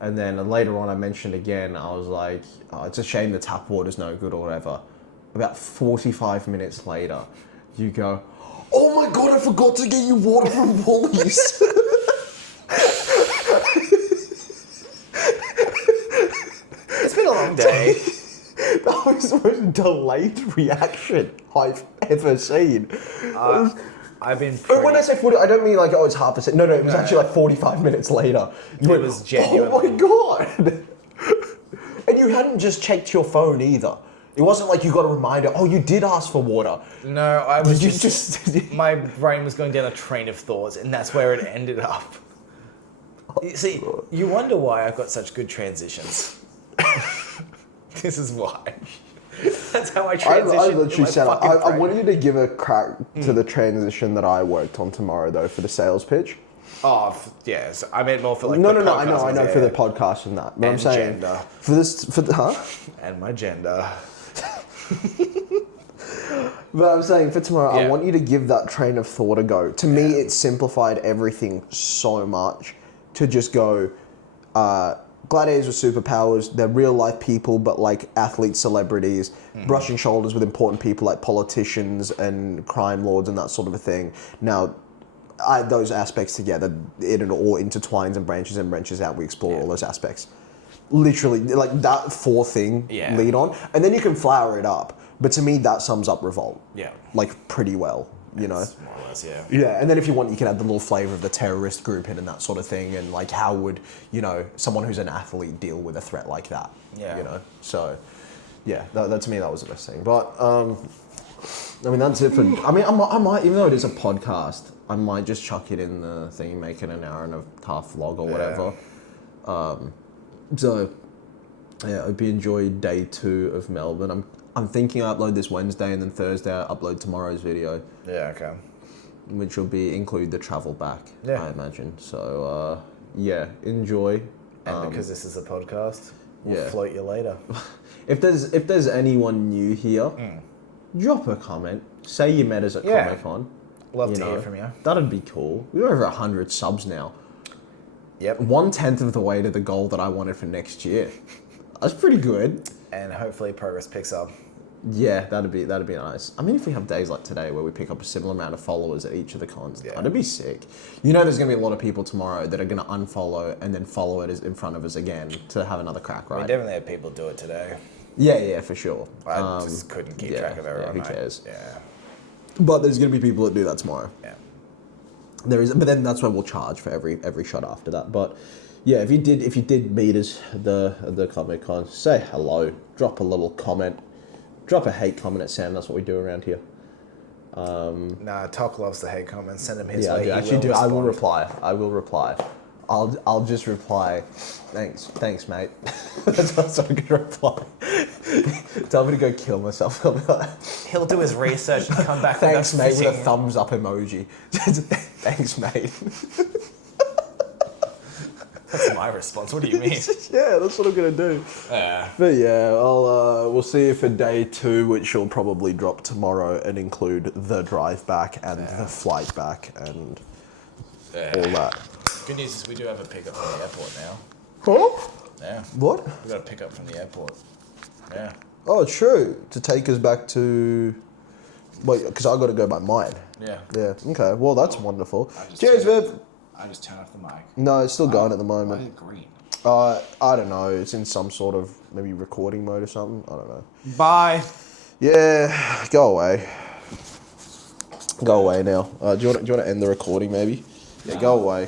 And then later on I mentioned again, I was like, oh, it's a shame the tap water's no good or whatever. About 45 minutes later, you go, oh my God, I forgot to get you water from Woolies. It's been a long day. That was the most delayed reaction I've ever seen. I've been But when I say 40, I don't mean like, oh, it's half a second. No, it was actually like 45 minutes later. You It went, was genuinely- oh my God. And you hadn't just checked your phone either. It wasn't like you got a reminder, oh, you did ask for water. No, I was You just... My brain was going down a train of thoughts, and that's where it ended up. You see, you wonder why I've got such good transitions. This is why. That's how I I transition. literally said, I want you to give a crack to the transition that I worked on tomorrow, though, for the sales pitch. Oh, yes. I meant more for like No, the I know, podcast, for the yeah. podcast and that. But I'm And saying, gender. huh? And my gender. But I'm saying for tomorrow, I Yeah. want you to give that train of thought a go. To me, it simplified everything so much to just go, gladiators with superpowers, they're real life people, but like athletes, celebrities, brushing shoulders with important people like politicians and crime lords and that sort of a thing. Now, those aspects together, it all intertwines and branches out. We explore all those aspects. Literally, like that 4 thing Yeah. lead on. And then you can flower it up. But to me, that sums up Revolt. Yeah. Like, pretty well, you know? More or less, yeah. Yeah, and then if you want, you can add the little flavour of the terrorist group in and that sort of thing, and like how would, you know, someone who's an athlete deal with a threat like that? Yeah. You know? So, yeah, that to me, that was the best thing. But, I mean, that's it for, I mean, I might, even though it is a podcast, I might just chuck it in the thing, make it an hour and a half vlog or whatever. So, yeah, I hope you enjoyed day 2 of Melbourne. I'm thinking I upload this Wednesday, and then Thursday I upload tomorrow's video. Yeah, okay. Which will include the travel back, Yeah. I imagine. So, yeah, enjoy. And because this is a podcast, we'll yeah. float you later. If there's anyone new here, drop a comment. Say you met us at Yeah. Comic-Con. Love to hear from you. That'd be cool. We're over 100 subs now. Yep. 1/10 of the way to the goal that I wanted for next year. That's pretty good. And hopefully progress picks up. Yeah, that'd be nice. I mean, if we have days like today where we pick up a similar amount of followers at each of the cons, Yeah. that'd be sick. You know, there's gonna be a lot of people tomorrow that are gonna unfollow and then follow it in front of us again to have another crack, We right? definitely had people do it today. Yeah, for sure. I just couldn't keep track of everyone. Who cares? Yeah. But there's gonna be people that do that tomorrow. Yeah. There is, but then that's why we'll charge for every shot after that. But yeah, if you did meet us at the Comic Con, say hello, drop a little comment, drop a hate comment at Sam. That's what we do around here. Nah, Talk loves the hate comments. Send him his Yeah, way. I do. He Actually, will I will respond. reply. I will reply. I'll just reply. Thanks, mate. That's what I'm gonna reply. Tell me to go kill myself. I'll be like, He'll do his research and come back thanks, with mate, with a fitting- thumbs up emoji. Thanks, mate. That's my response. What do you mean? Yeah, that's what I'm gonna do. But yeah, we'll see you for day 2, which will probably drop tomorrow and include the drive back and the flight back and all that. Good news is we do have a pickup from the airport now. Huh? Yeah. What? We got a pickup from the airport. Yeah. Oh, true. To take us back to, wait, because I got to go by mine. Yeah. Yeah. Okay. Well, that's wonderful. I just Cheers, turned- Viv. I just turned off the mic. No, it's still going at the Why is moment. it green? I don't know. It's in some sort of maybe recording mode or something. I don't know. Bye. Yeah. Go away. Go away now. Do you want to end the recording maybe? Yeah. Go away.